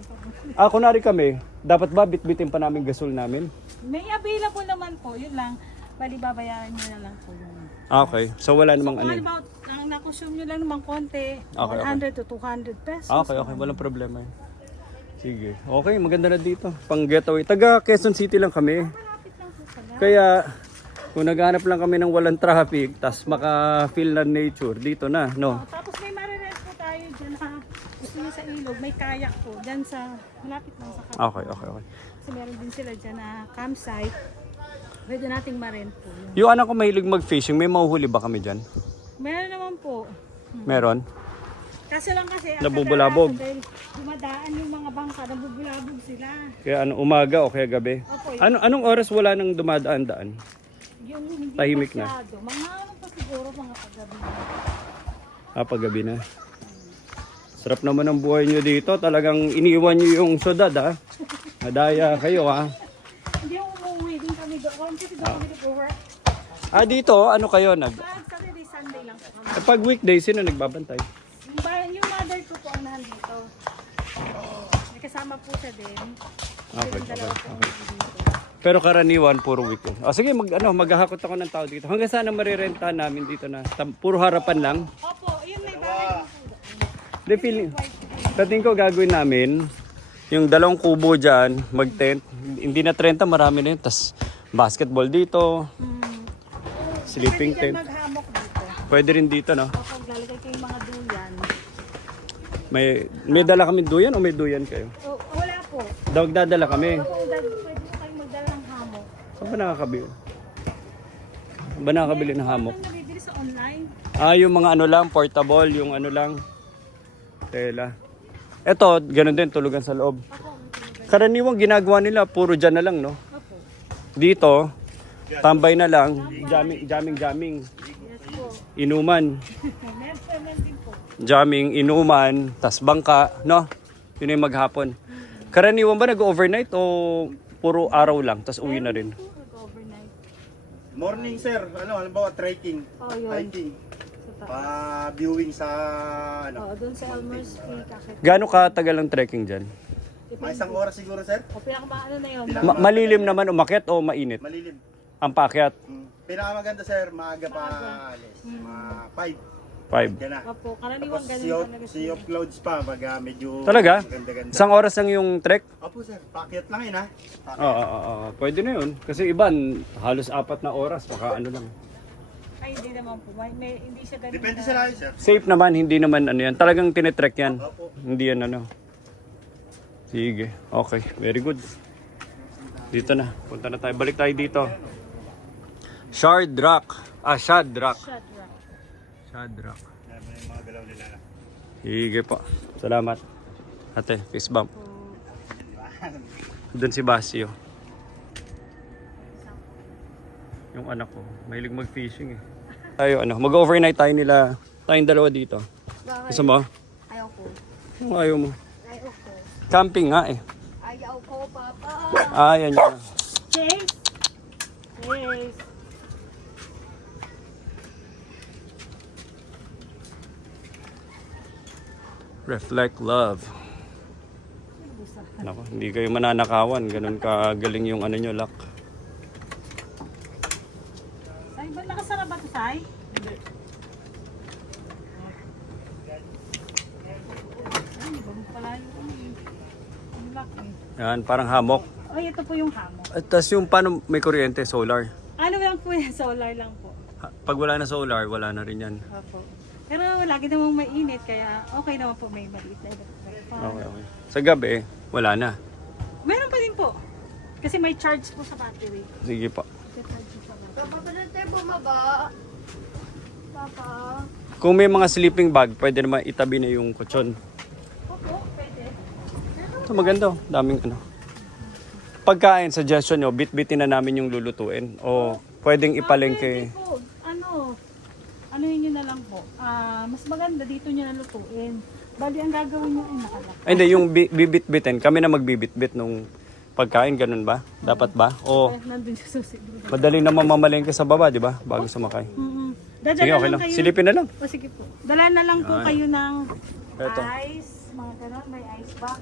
Kunwari kami, dapat ba bitbitin pa namin gasol namin? May available naman po, yun lang. Bali, babayaran nyo na lang po yun. Okay, so wala namang Kung about, ang nakonsume nyo lang naman konti, 100 to 200 pesos. Okay, walang problema yun. Sige. Okay, maganda na dito. Pang getaway. Taga Quezon City lang kami. Malapit lang po pala. Kaya, kung naghanap lang kami ng walang traffic, tas maka-feel ng nature, dito na, no? Tapos may marirent po tayo dyan gusto nyo sa ilog, may kayak po. Dyan sa, malapit lang sa kayak. Okay. Kasi meron din sila dyan na campsite. Pwede nating ma-rent po yun. Yung anak ko mahilig mag-fishing, may mahuhuli ba kami dyan? Meron naman po. Meron? Kasi lang kasi, ang Nabubulabog. kadalasan dahil dumadaan yung mga bangka, nabubulabog sila. Kaya umaga o kaya gabi? Opo, Anong oras wala nang dumadaan-daan? yung hindi Tahimik na. masyado. Mga ano pa siguro, mga paggabi na. Paggabi na. Sarap naman ang buhay nyo dito. Talagang iniwan nyo yung syudad, Nadaya kayo, Hindi yung umuwi din kami doon. Kasi doon kami nag-work. Dito, ano kayo? Pag Saturday, Sunday lang po kami. Pag weekday, sino nagbabantay? Yung mother ko po ang nandito. May kasama po siya din. Okay. Dalawa po ang dito. Pero karaniwan, puro weekend. Sige, maghahakot ako ng tao dito. Hanggang sana marirenta namin dito na. Puro harapan lang. Opo, yun may bahay po. De feeling. Dating ko gagawin namin, yung 2 kubo dyan, mag-tent. Hindi na 30, marami na yun. Tapos basketball dito, sleeping Pwede tent. yan maghamok dito. Pwede rin dito, no? Kapag lalagay ko yung mga duyan. May dala kami duyan o may duyan kayo? Wala po. Magdadala kami. Pwede po kayong magdala ng hamok. Saan ba nakakabili? Saan ba nakakabili ng hamok? Ang nabibili sa online. Yung mga lang, portable, yung lang, tela. Ito, ganun din, tulugan sa loob. Karaniwang ginagawa nila, puro dyan na lang, no? Opo. Dito, tambay na lang, jamming. Inuman. Meron din po. Jamming, inuman, tas bangka, no? Yun yung maghapon. Karaniwan ba nag-overnight o puro araw lang, tas uwi na rin? Nag-overnight. Morning sir, halimbawa trekking, Oh, yun. hiking, Sa taas. pa-viewing sa Oo, doon sa Elmer's Creek. Akit. Gaano katagal ang trekking dyan? Mga isang oras siguro sir, O pinakamaano na yun. Malilim naman umakyat o mainit? malilim. Ang pakyat? Pinakamaganda sir, maaga pa alis, mga 5. 5. Yan na. Opo, karaniwang Tapos ganun talaga sea of clouds pa, pag medyo Talaga? ganda-ganda. Isang oras lang yung trek? Opo sir, pakyat lang yun ha. Oo. Pwede na yun. Kasi iban, halos 4 na oras, baka ano lang. Ay, hindi naman po. Hindi siya ganun. Depende sa layo sir. Safe naman, hindi naman ano yan. Talagang tinetrek yan. Opo. Hindi yan ano. Sige, okay. Very good. Dito na. Punta na tayo. Balik tayo dito. Shadrack. Shadrack. Shadrack. Yan mo yung mga galaw nila na. Sige po. Salamat. Ate, fist bump. Doon si Basio. Yung anak ko, mahilig mag-fishing eh. Tayo mag-overnight tayo nila. Tayong dalawa dito. Gusto mo? Ayoko. Yung ayaw mo. Ayoko. Camping nga eh. Ayoko, Papa. Yan yun. Chase! Chase! Reflect love. Nako, hindi kayo mananakawan. Ganun kagaling yung ano nyo, luck. Say, ba't nakasara ba ito, Say? Hindi. Ay, iba mo pala yung lock eh. Yan, parang hammock. Ay, ito po yung hammock. At tas yung paano may kuryente, solar. Ano lang po yan? Solar lang po. Pag wala na solar, wala na rin yan. Opo. Pero lagi namang mainit, kaya okay naman po may maliit na electric fan. Okay. Sa gabi, wala na. Meron pa din po. Kasi may charge po sa battery. Sige po. May charge po sa battery. Papa, pwede tayo bumaba. Papa. Kung may mga sleeping bag, pwede naman itabi na yung kutsyon. Opo, pwede. Ito maganda, daming ano. Pagkain, suggestion nyo, bit-bitin na namin yung lulutuin. O pwedeng ipalengke. Pwede po. Ano yun na lang po. Mas maganda dito nyo nalutuin. Bali, ang gagawin nyo ay nakalak. Ay, hindi, yung bibit-bitin, kami na magbibit-bit nung pagkain, ganun ba? Dapat ba? O Nandun sa susi. madali naman mamalengke sa baba, di ba? Bago sumakay. Dadala Sige, okay lang. kayo. Silipin na lang. O sige po. Dala na lang po kayo ng Eto. ice, mga ganon, may ice pack.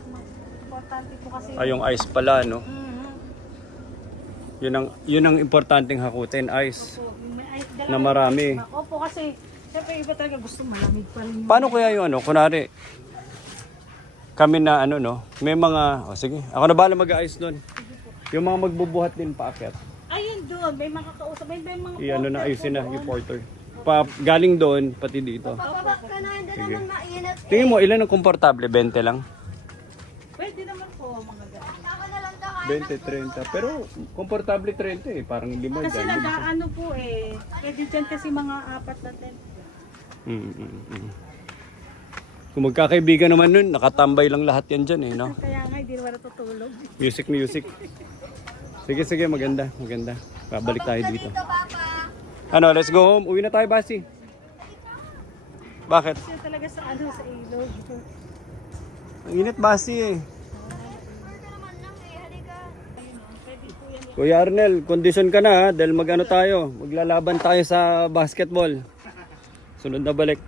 Importante po kasi. Ay, yung ice pala, no? Mhm. Yun ang importanteng hakutin, ice. Po, may ice, dala Na kayo ng marami. ice pack. Opo, kasi syempre iba talaga gusto malamig pa rin. Paano kaya yung ano, kunwari, kami na ano, no? May mga, sige, ako na bahala mag-ice doon. Yung mga magbubuhat din paakyat. Ayun doon, may mga kausap, may mga I-ano na, porter ayusin po na, doon. yung porter. Galing doon, pati dito. Papa, ka na, hindi Sige. naman mainit. Tingin mo, ilan ang komportable? 20 lang? Pwede naman po mga ganon. Ako na lang daw. 20, 30. Pero, komportable 30 eh. Parang lima Kasi dyan. nag-ano po eh, pwede dyan kasi mga 4 na tent. Kung magkakaibigan naman nun, nakatambay lang lahat yan dyan eh, no? Kaya nga, hindi naman natutulog. Music. Sige, maganda. Babalik tayo dito. Dito, Papa. Ano, let's go home. Uwi na tayo, Basi. Bakit? Kasi talaga sa sa ilog. Ang init, Basi eh. Pwede naman lang eh, halika. Kuya Arnel, kondisyon ka na ha, dahil mag-ano tayo, maglalaban tayo sa basketball. Sunod na balik.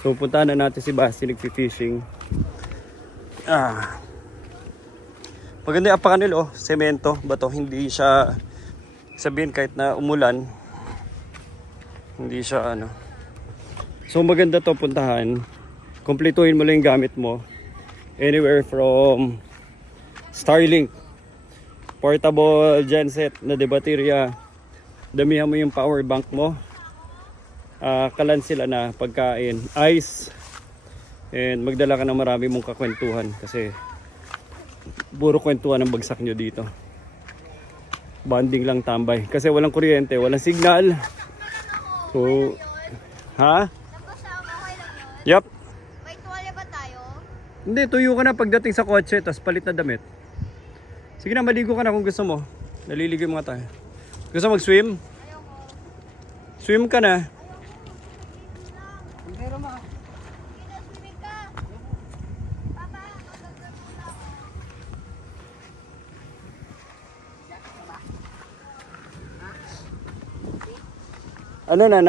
So puntahan na natin si Basti nagfi-fishing. Maganda yung apakanil oh, semento, bato, hindi siya sabihin kahit na umulan. Hindi siya ano. So maganda to puntahan. Kumpletuhin mo lang yung gamit mo. Anywhere from Starlink, portable genset na de baterya. Damihan mo yung power bank mo. Kalan sila na pagkain, ice, and magdala ka ng marami mong kakwentuhan kasi puro kwentuhan ang bagsak nyo dito. Bonding lang tambay kasi walang kuryente, walang signal. So, ha? Napasama Yup. May tuwalya ba tayo? Hindi, tuyo ka na pagdating sa kotse, tapos palit na damit. Sige na, maligo ka na kung gusto mo. Naliligo mga tayo. Gusto mo mag-swim? Swim ka na. Swimming ka. Papa, magdagdag mo na ako. Ano na,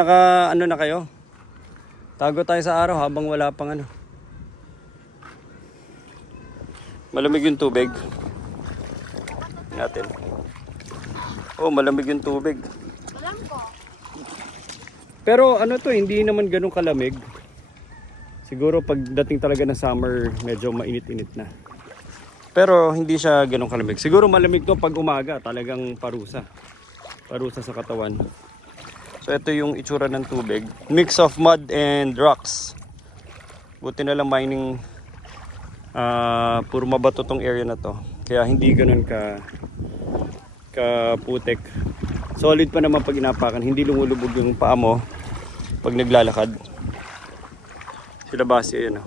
ano na kayo? Tago tayo sa araw habang wala pang ano. Malamig yung tubig. Natin. Oh, malamig yung tubig. Alam ko. Pero ano to, hindi naman ganun kalamig. Siguro pagdating talaga ng summer, medyo mainit-init na. Pero hindi siya ganun kalamig. Siguro malamig to pag umaga, talagang parusa. Parusa sa katawan. So ito yung itsura ng tubig. Mix of mud and rocks. Buti na lang mining, puro mabato tong area na to. Kaya hindi ganun ka putik. Solid pa naman pag inapakan. Hindi lumulubog yung paa mo pag naglalakad. Sila base yun.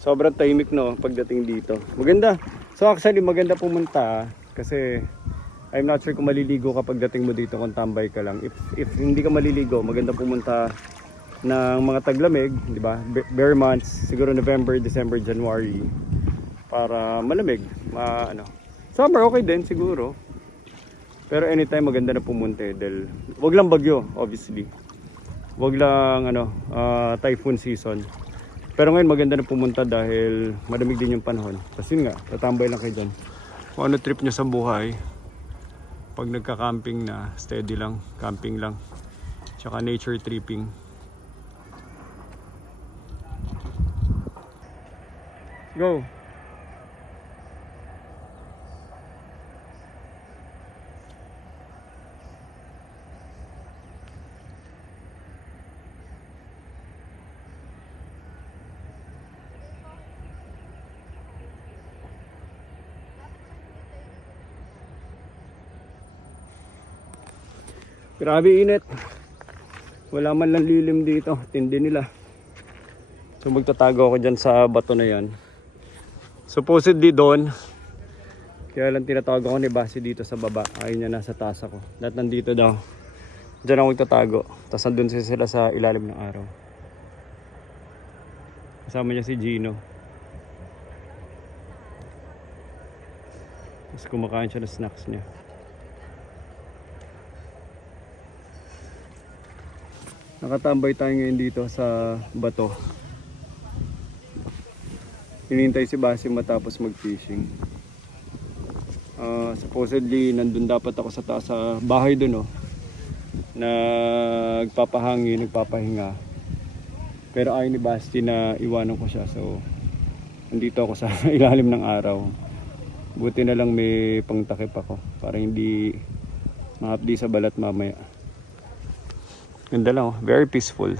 Sobrang tahimik no pagdating dito. Maganda. So actually maganda pumunta kasi I'm not sure kung maliligo ka pagdating mo dito kung tambay ka lang. If hindi ka maliligo, maganda pumunta ng mga taglamig, di ba? Bare months, siguro November, December, January para malamig. Summer okay din siguro. Pero anytime maganda na pumunta dahil wag lang bagyo, obviously. Wag lang typhoon season. Pero ngayon maganda na pumunta dahil malamig din yung panahon. Tapos yun nga, tatambay lang kayo dyan. Kung ano trip nyo sa buhay, pag nagka-camping na, steady lang, camping lang. Tsaka nature tripping. Go! Grabe init. Wala man lang lilim dito. Tindi nila. So magtatago ako dyan sa bato na yan. Supposedly doon. Kaya lang tinatawag ako ni Basi dito sa baba. Ayun niya nasa taas ako. Lahat nandito daw. Diyan ako magtatago. Tapos nandun sila sa ilalim ng araw. Kasama niya si Gino. Tapos kumakain siya ng snacks niya. Nakatambay tayo ngayon dito sa bato. Hinihintay si Basi matapos mag-fishing. Supposedly nandun dapat ako sa taas sa bahay dun nagpapahangin, nagpapahinga. Pero ayaw ni Basti na iwanan ko siya, so nandito ako sa ilalim ng araw. Buti na lang may pangtakip ako para hindi mahapdi sa balat mamaya. Ganda lang, very peaceful.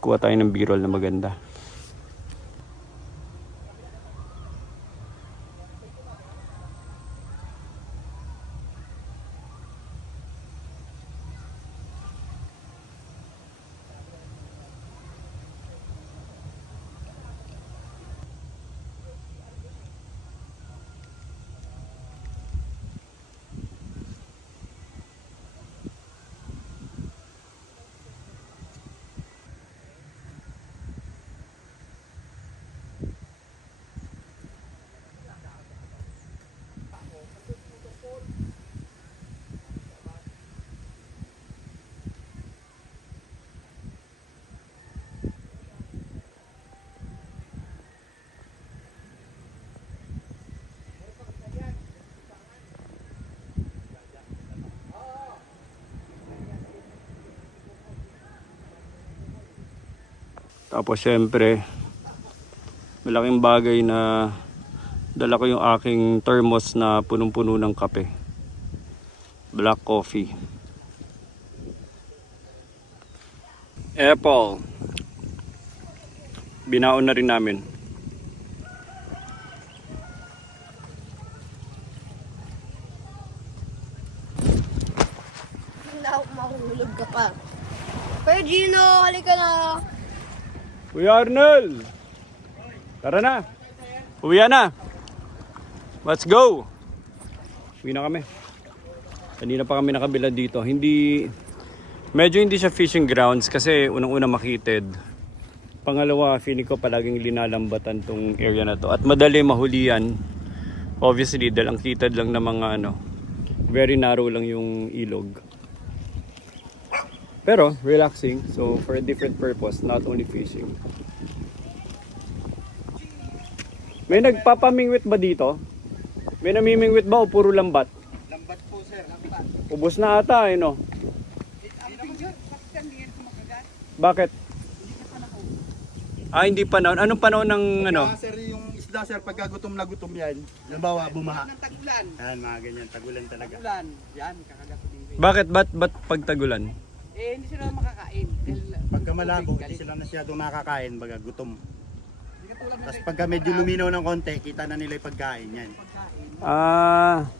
Kuha tayo ng B-roll na maganda. Tapos syempre, malaking bagay na dala ko yung aking thermos na punong-puno ng kape. Black coffee. Apple. Binaon na rin namin. Mahulog ka pa. Kuya Gino, halika na. Kuya Arnel! Tara na! Uwi na! Let's go! Uwi na kami. Kanina pa kami nakabila dito. Medyo hindi siya fishing grounds kasi unang-una makitid. Pangalawa, feeling ko palaging linalambatan tong area na to. At madali mahulian. Obviously, dahil ang kitid lang ng mga very narrow lang yung ilog. Pero relaxing, so for a different purpose, not only fishing. May nagpapamingwit ba dito? May namimingwit ba o puro lambat? Lambat po sir, lambat. Ubos na ata eh no? Bakit? Ah, hindi panahon. Anong panahon ng Sir, yung isda sir, pagka gutom na gutom yan, halimbawa bumaha. Ng tagulan. Yan, mga ganyan, tagulan talaga. Tagulan. Yan, kakagat ko din. Bakit? Ba't pagtagulan? Hindi sila makakain. Pagka malabo, hindi sila masyadong nakakain, baga gutom. Tapos pagka medyo luminaw ng konti, kita na nila yung pagkain yan. Ah,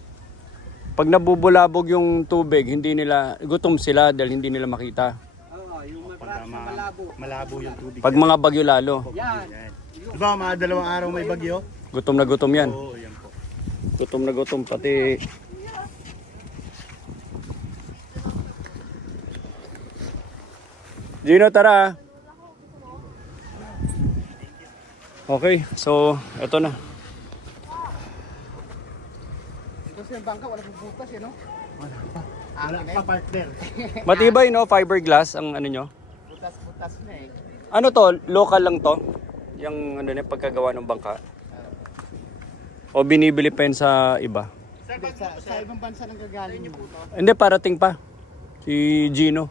pag nabubulabog yung tubig, hindi nila, gutom sila dahil hindi nila makita. Oo, yung Pagka malabo yung tubig. Pag mga bagyo lalo, Yan. Diba, mga 2 araw may bagyo? gutom na gutom yan. Oo, yan po. Gutom na gutom, pati... Gino, tara! Okay, so, eto na. Kasi yung bangka, wala pong butas no? Wala pa partner. Matibay, no? Fiberglass ang ano nyo. Butas-butas na eh. Ano to? Local lang to? Yung ano na pagkagawa ng bangka? O binibili pa yun sa iba? Sa ibang bansa nang gagaling yung buto. Hindi, parating pa. Si Gino.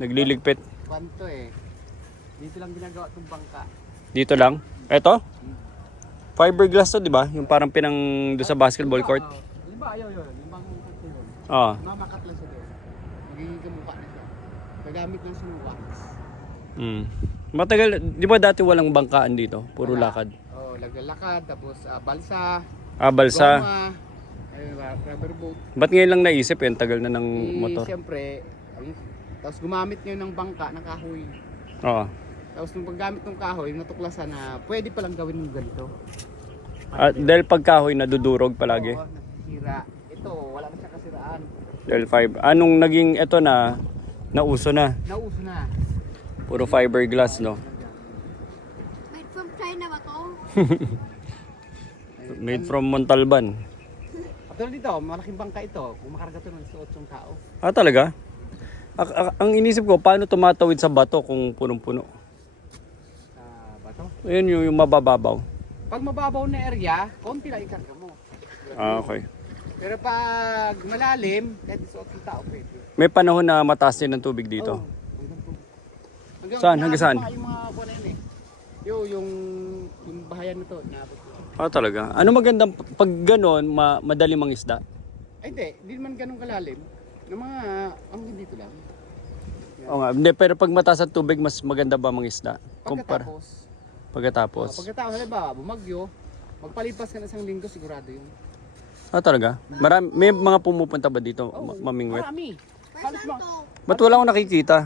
Nagliligpit. Kwanto eh. Dito lang ginagawa itong bangka. Dito lang. Eto? Fiberglass to, di ba? Yung parang pinang doon sa basketball court. Di ba ayaw yun? Yung bangkang court yun. Oo. Mamakat lang siya doon. Magiging kamukha na siya. Gagamit lang siya ng wax. Matagal, di ba dati walang bangkaan dito? Puro lakad. Oh, laglalakad, tapos balsa, Balsa. goma, rubber boat. Ba't ngayon lang naisip yun? Tagal na ng motor. Siyempre, tapos gumamit ngayon ng bangka, ng kahoy. Oo. Tapos nung paggamit ng kahoy, natuklasan na pwede palang gawin ng ganito. Dahil pagkahoy nadudurog palagi. Oo, nasisira. Ito, wala na siya kasiraan. Dahil anong naging eto na, nauso na. Nauso na. Puro fiberglass, no? Made from China ba to? Made from Montalban. Katulad dito, malaking bangka ito. Kung makarga ito ng 18 tao. Ah, talaga? Ang inisip ko, paano tumatawid sa bato kung punong-puno? Bato. Ayun yung mabababaw. Pag mababaw na area, konti lang ikarga mo. Ah, okay. Pero pag malalim, kahit 18 tao pwede. May panahon na mataas din ng tubig dito. Saan? Hanggang saan? Yung mga kuha na yun eh. Yung bahayan na to. Naabot ko. Ah, talaga? Ano magandang, pag gano'n, madali mangisda? Ay hindi, hindi naman ganun kalalim. Ng mga, ang dito lang. Oo nga, hindi, pero pag mataas ang tubig, mas maganda ba mangisda? Pagkatapos. Pagkatapos, halimbawa, bumagyo, magpalipas ka na 1 linggo, sigurado yun. Ah, talaga? May mga pumupunta ba dito, mamingwit? Marami. Halos mga, Ba't wala akong nakikita?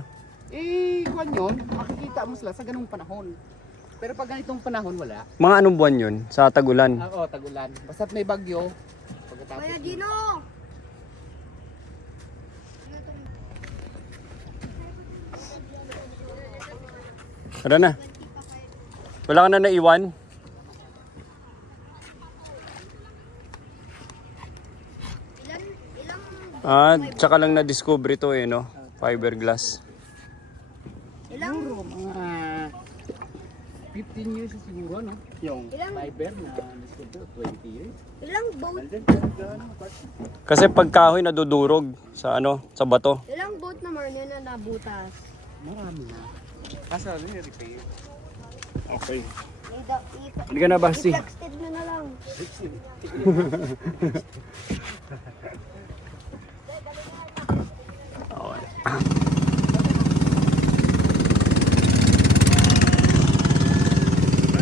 kwan yun, makikita mo sila sa ganung panahon. Pero pag ganitong panahon, wala. Mga anong buwan yun? Sa tagulan? Oo, tagulan. Basta't may bagyo, pagkatapos. Kuya Gino! Tara na. Wala ka na naiwan? Tsaka lang na-discover ito eh, no? Fiberglass. Siguro, mga 15 years siguro, no? Yung fiber na discover, 20 years. Ilang boat? Kasi pag kahoy nadudurog sa sa bato. Ilang boat naman yun na nabutas? Marami na. Kaso ano yung repair? Okay. Hindi ka na, Basti. I-flex nyo na lang.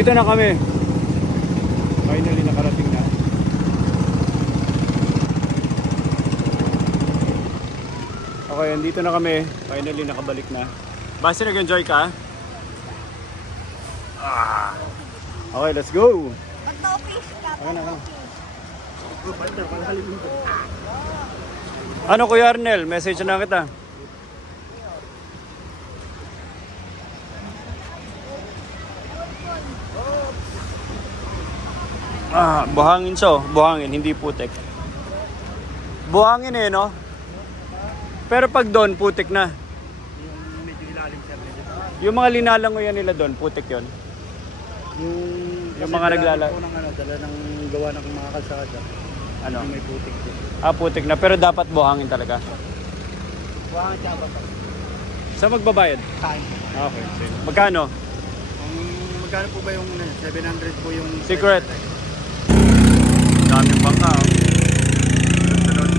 Dito na kami. Finally nakarating na. Okay, andito na kami. Finally nakabalik na. Basta nag-enjoy ka? Ah. Okay, let's go. Mag-topic ka. Okay na. Ano Kuya Arnel? Message na kita. Buhangin siya. Buhangin, hindi putik. Buhangin eh, no? Pero pag doon, putik na. Yung medyo ilalim siya. Yung mga linalangoyan nila doon, putik yon. Yung mga dala ng gawa ng mga kalsada. Ano? Yung may putik din. Putik na. Pero dapat buhangin talaga. Buhangin siya ba? Saan magbabayad? Kain. Okay, sige. Magkano? Magkano po ba yung 700 po yung Secret. Daming bangka. Sunod.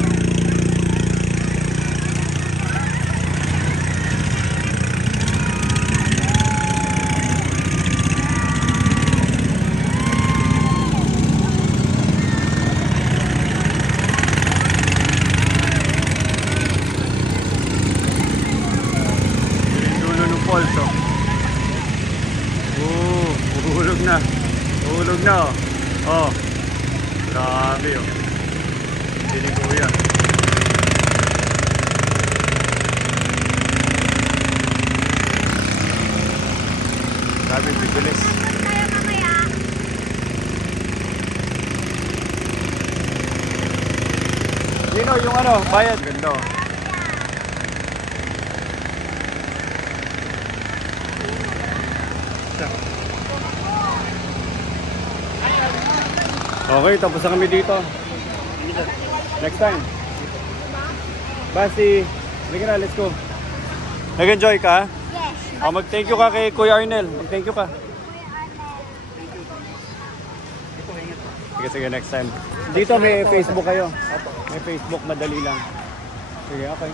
Yung dulo ng falls, oh. Uhulog na. Uhulog na, oh. Oh. Grabe, oh. Hindi ko yan. Grabe, bibilis. Tayo mamaya. Dino, yung ano, bayad. Ganda, oh. Okay, tapos na kami dito. Next time. Basti, sige na, let's go. Nag-enjoy ka? Yes. Mag-thank you ka kay Kuya Arnel. Mag-thank you ka. Sige, sige, next time. Dito may Facebook kayo. May Facebook, madali lang. Sige, okay.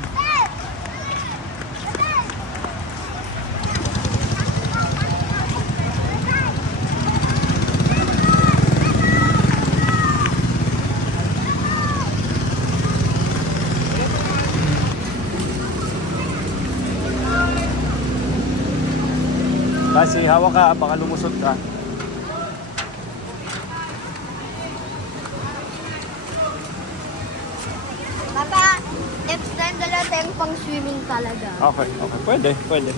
Kasi hawak ka, baka lumusot ka. Papa, next time dala tayong pang swimming talaga. Okay, okay. Pwede, pwede.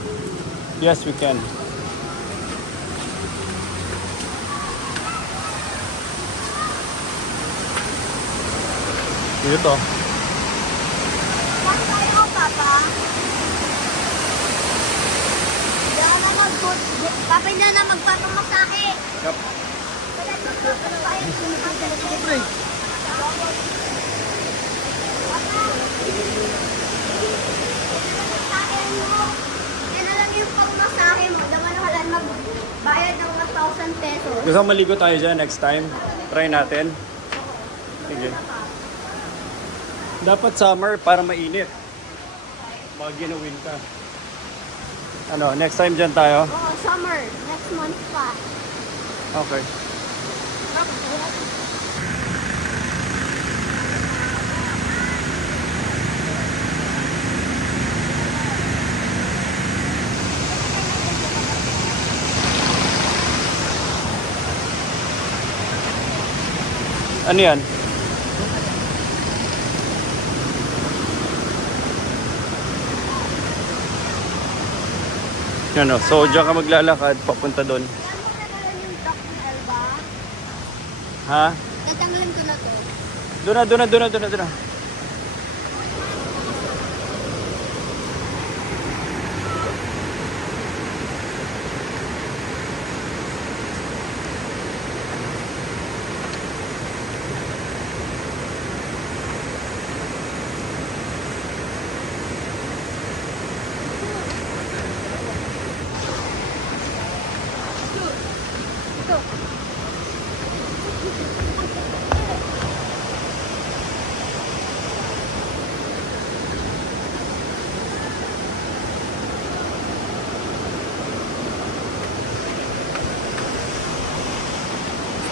Yes, we can. Dito. Saan tayo, Papa? Papa, hindi na magpapamasahe. Yup. Yan na lang yung pagmasahe mo. Naman wala magbayad ng 1,000 pesos. Gusto maligo tayo dyan next time? Try natin. Sige. Dapat summer para mainit. Pag ginawin ka. Ano, next time dyan tayo? Oo, summer. Next month pa. Okay. Ano yan? Ano, so diyan ka maglalakad papunta doon. Tatanggalin yung dock ni Elba. Ha? Tatanggalin ko na to. Doon na.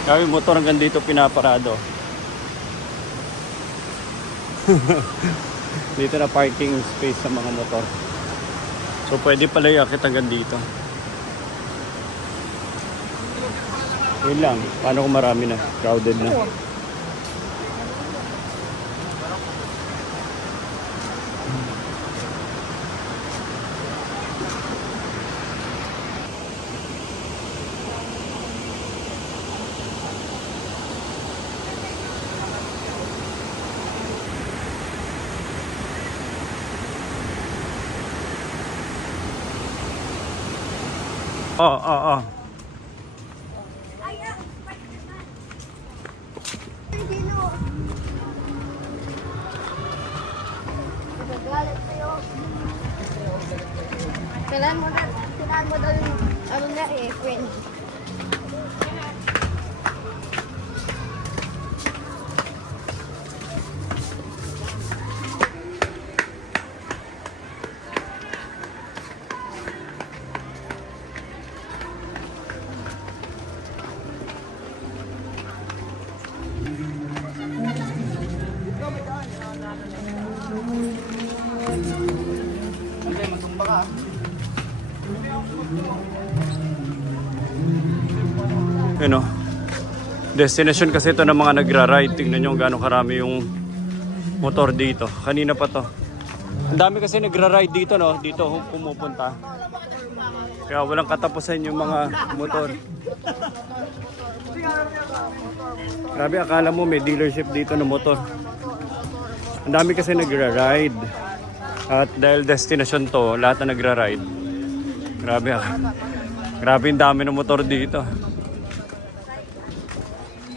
Kami motor hanggang dito pinaparado. Dito na parking space sa mga motor. So pwede pala iakit hanggang dito. Yun lang. Paano kung marami na? Crowded na. Oh. Nagagalit sa'yo. Kailangan mo daw yung ano na friend. Yun o. Destination kasi ito ng mga nagra-ride. Tingnan nyo gano'ng karami yung motor dito. Kanina pa to. Ang dami kasi nagra-ride dito, no? Dito pumupunta. Kaya walang katapusan yung mga motor. Grabe, akala mo may dealership dito ng motor. Ang dami kasi nagra-ride. At dahil destination to, lahat na nagra-ride. Grabe yung dami ng motor dito.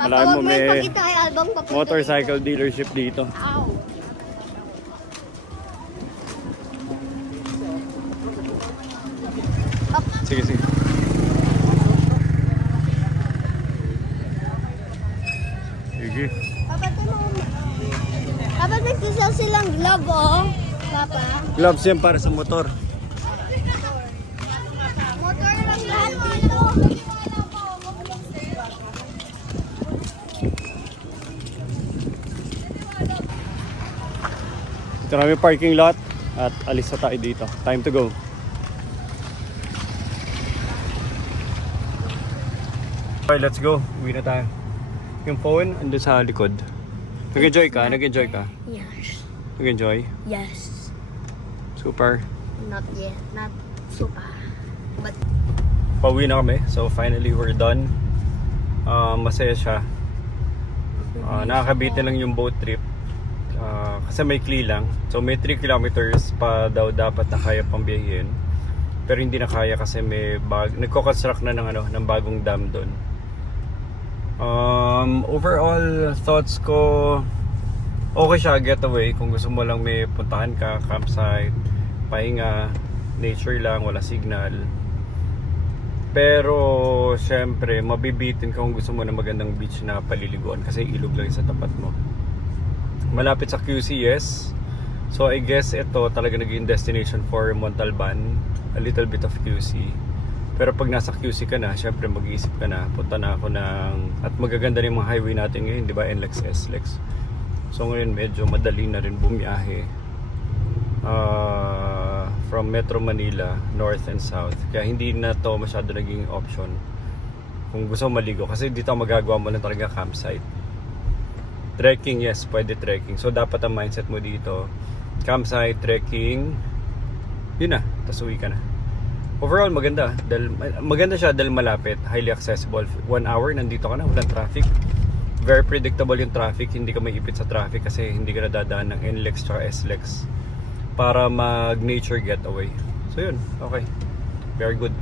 Alam mo may motorcycle dealership dito. Sige. Sige. Papa, nagsasal silang glove, oh. Papa. Gloves yan para sa motor. Motor lang lahat dito. Ito na may parking lot at alis na tayo dito. Time to go. Okay, let's go. Uwi na tayo. Yung phone, andun sa likod. Nag-enjoy ka? Yes. Nag-enjoy? Yes. Super. Not yet. Not super. But Pauwi na kami. So finally, we're done. Masaya siya. Nakakabitin lang yung boat trip. Kasi may kli lang. So may 3 kilometers pa daw dapat na kaya pang biyahin. Pero hindi na kaya kasi nagko-construct na ng bagong dam doon. Overall thoughts ko, okay siya, getaway. Kung gusto mo lang may puntahan ka, campsite, pahinga, nature lang, wala signal. Pero syempre mabibitin ka kung gusto mo na magandang beach na paliliguan kasi ilog lang sa tapat mo. Malapit sa QC, yes. So I guess ito talaga naging destination for Montalban, a little bit of QC. Pero pag nasa QC ka na, syempre mag-iisip ka na, punta na ako at magaganda rin mga highway natin ngayon, di ba? NLEX, SLEX. So ngayon medyo madali na rin bumiyahe from Metro Manila, north and south. Kaya hindi na to masyado naging option kung gusto maligo. Kasi dito magagawa mo lang talaga campsite. Trekking, yes, pwede trekking. So dapat ang mindset mo dito, campsite, trekking, yun na, tas uwi ka na. Overall maganda siya dahil malapit, highly accessible. 1 hour nandito ka na, walang traffic. Very predictable yung traffic, hindi ka maipit sa traffic kasi hindi ka nadadaan ng NLEX tsaka SLEX para mag nature getaway. So yun, okay, very good.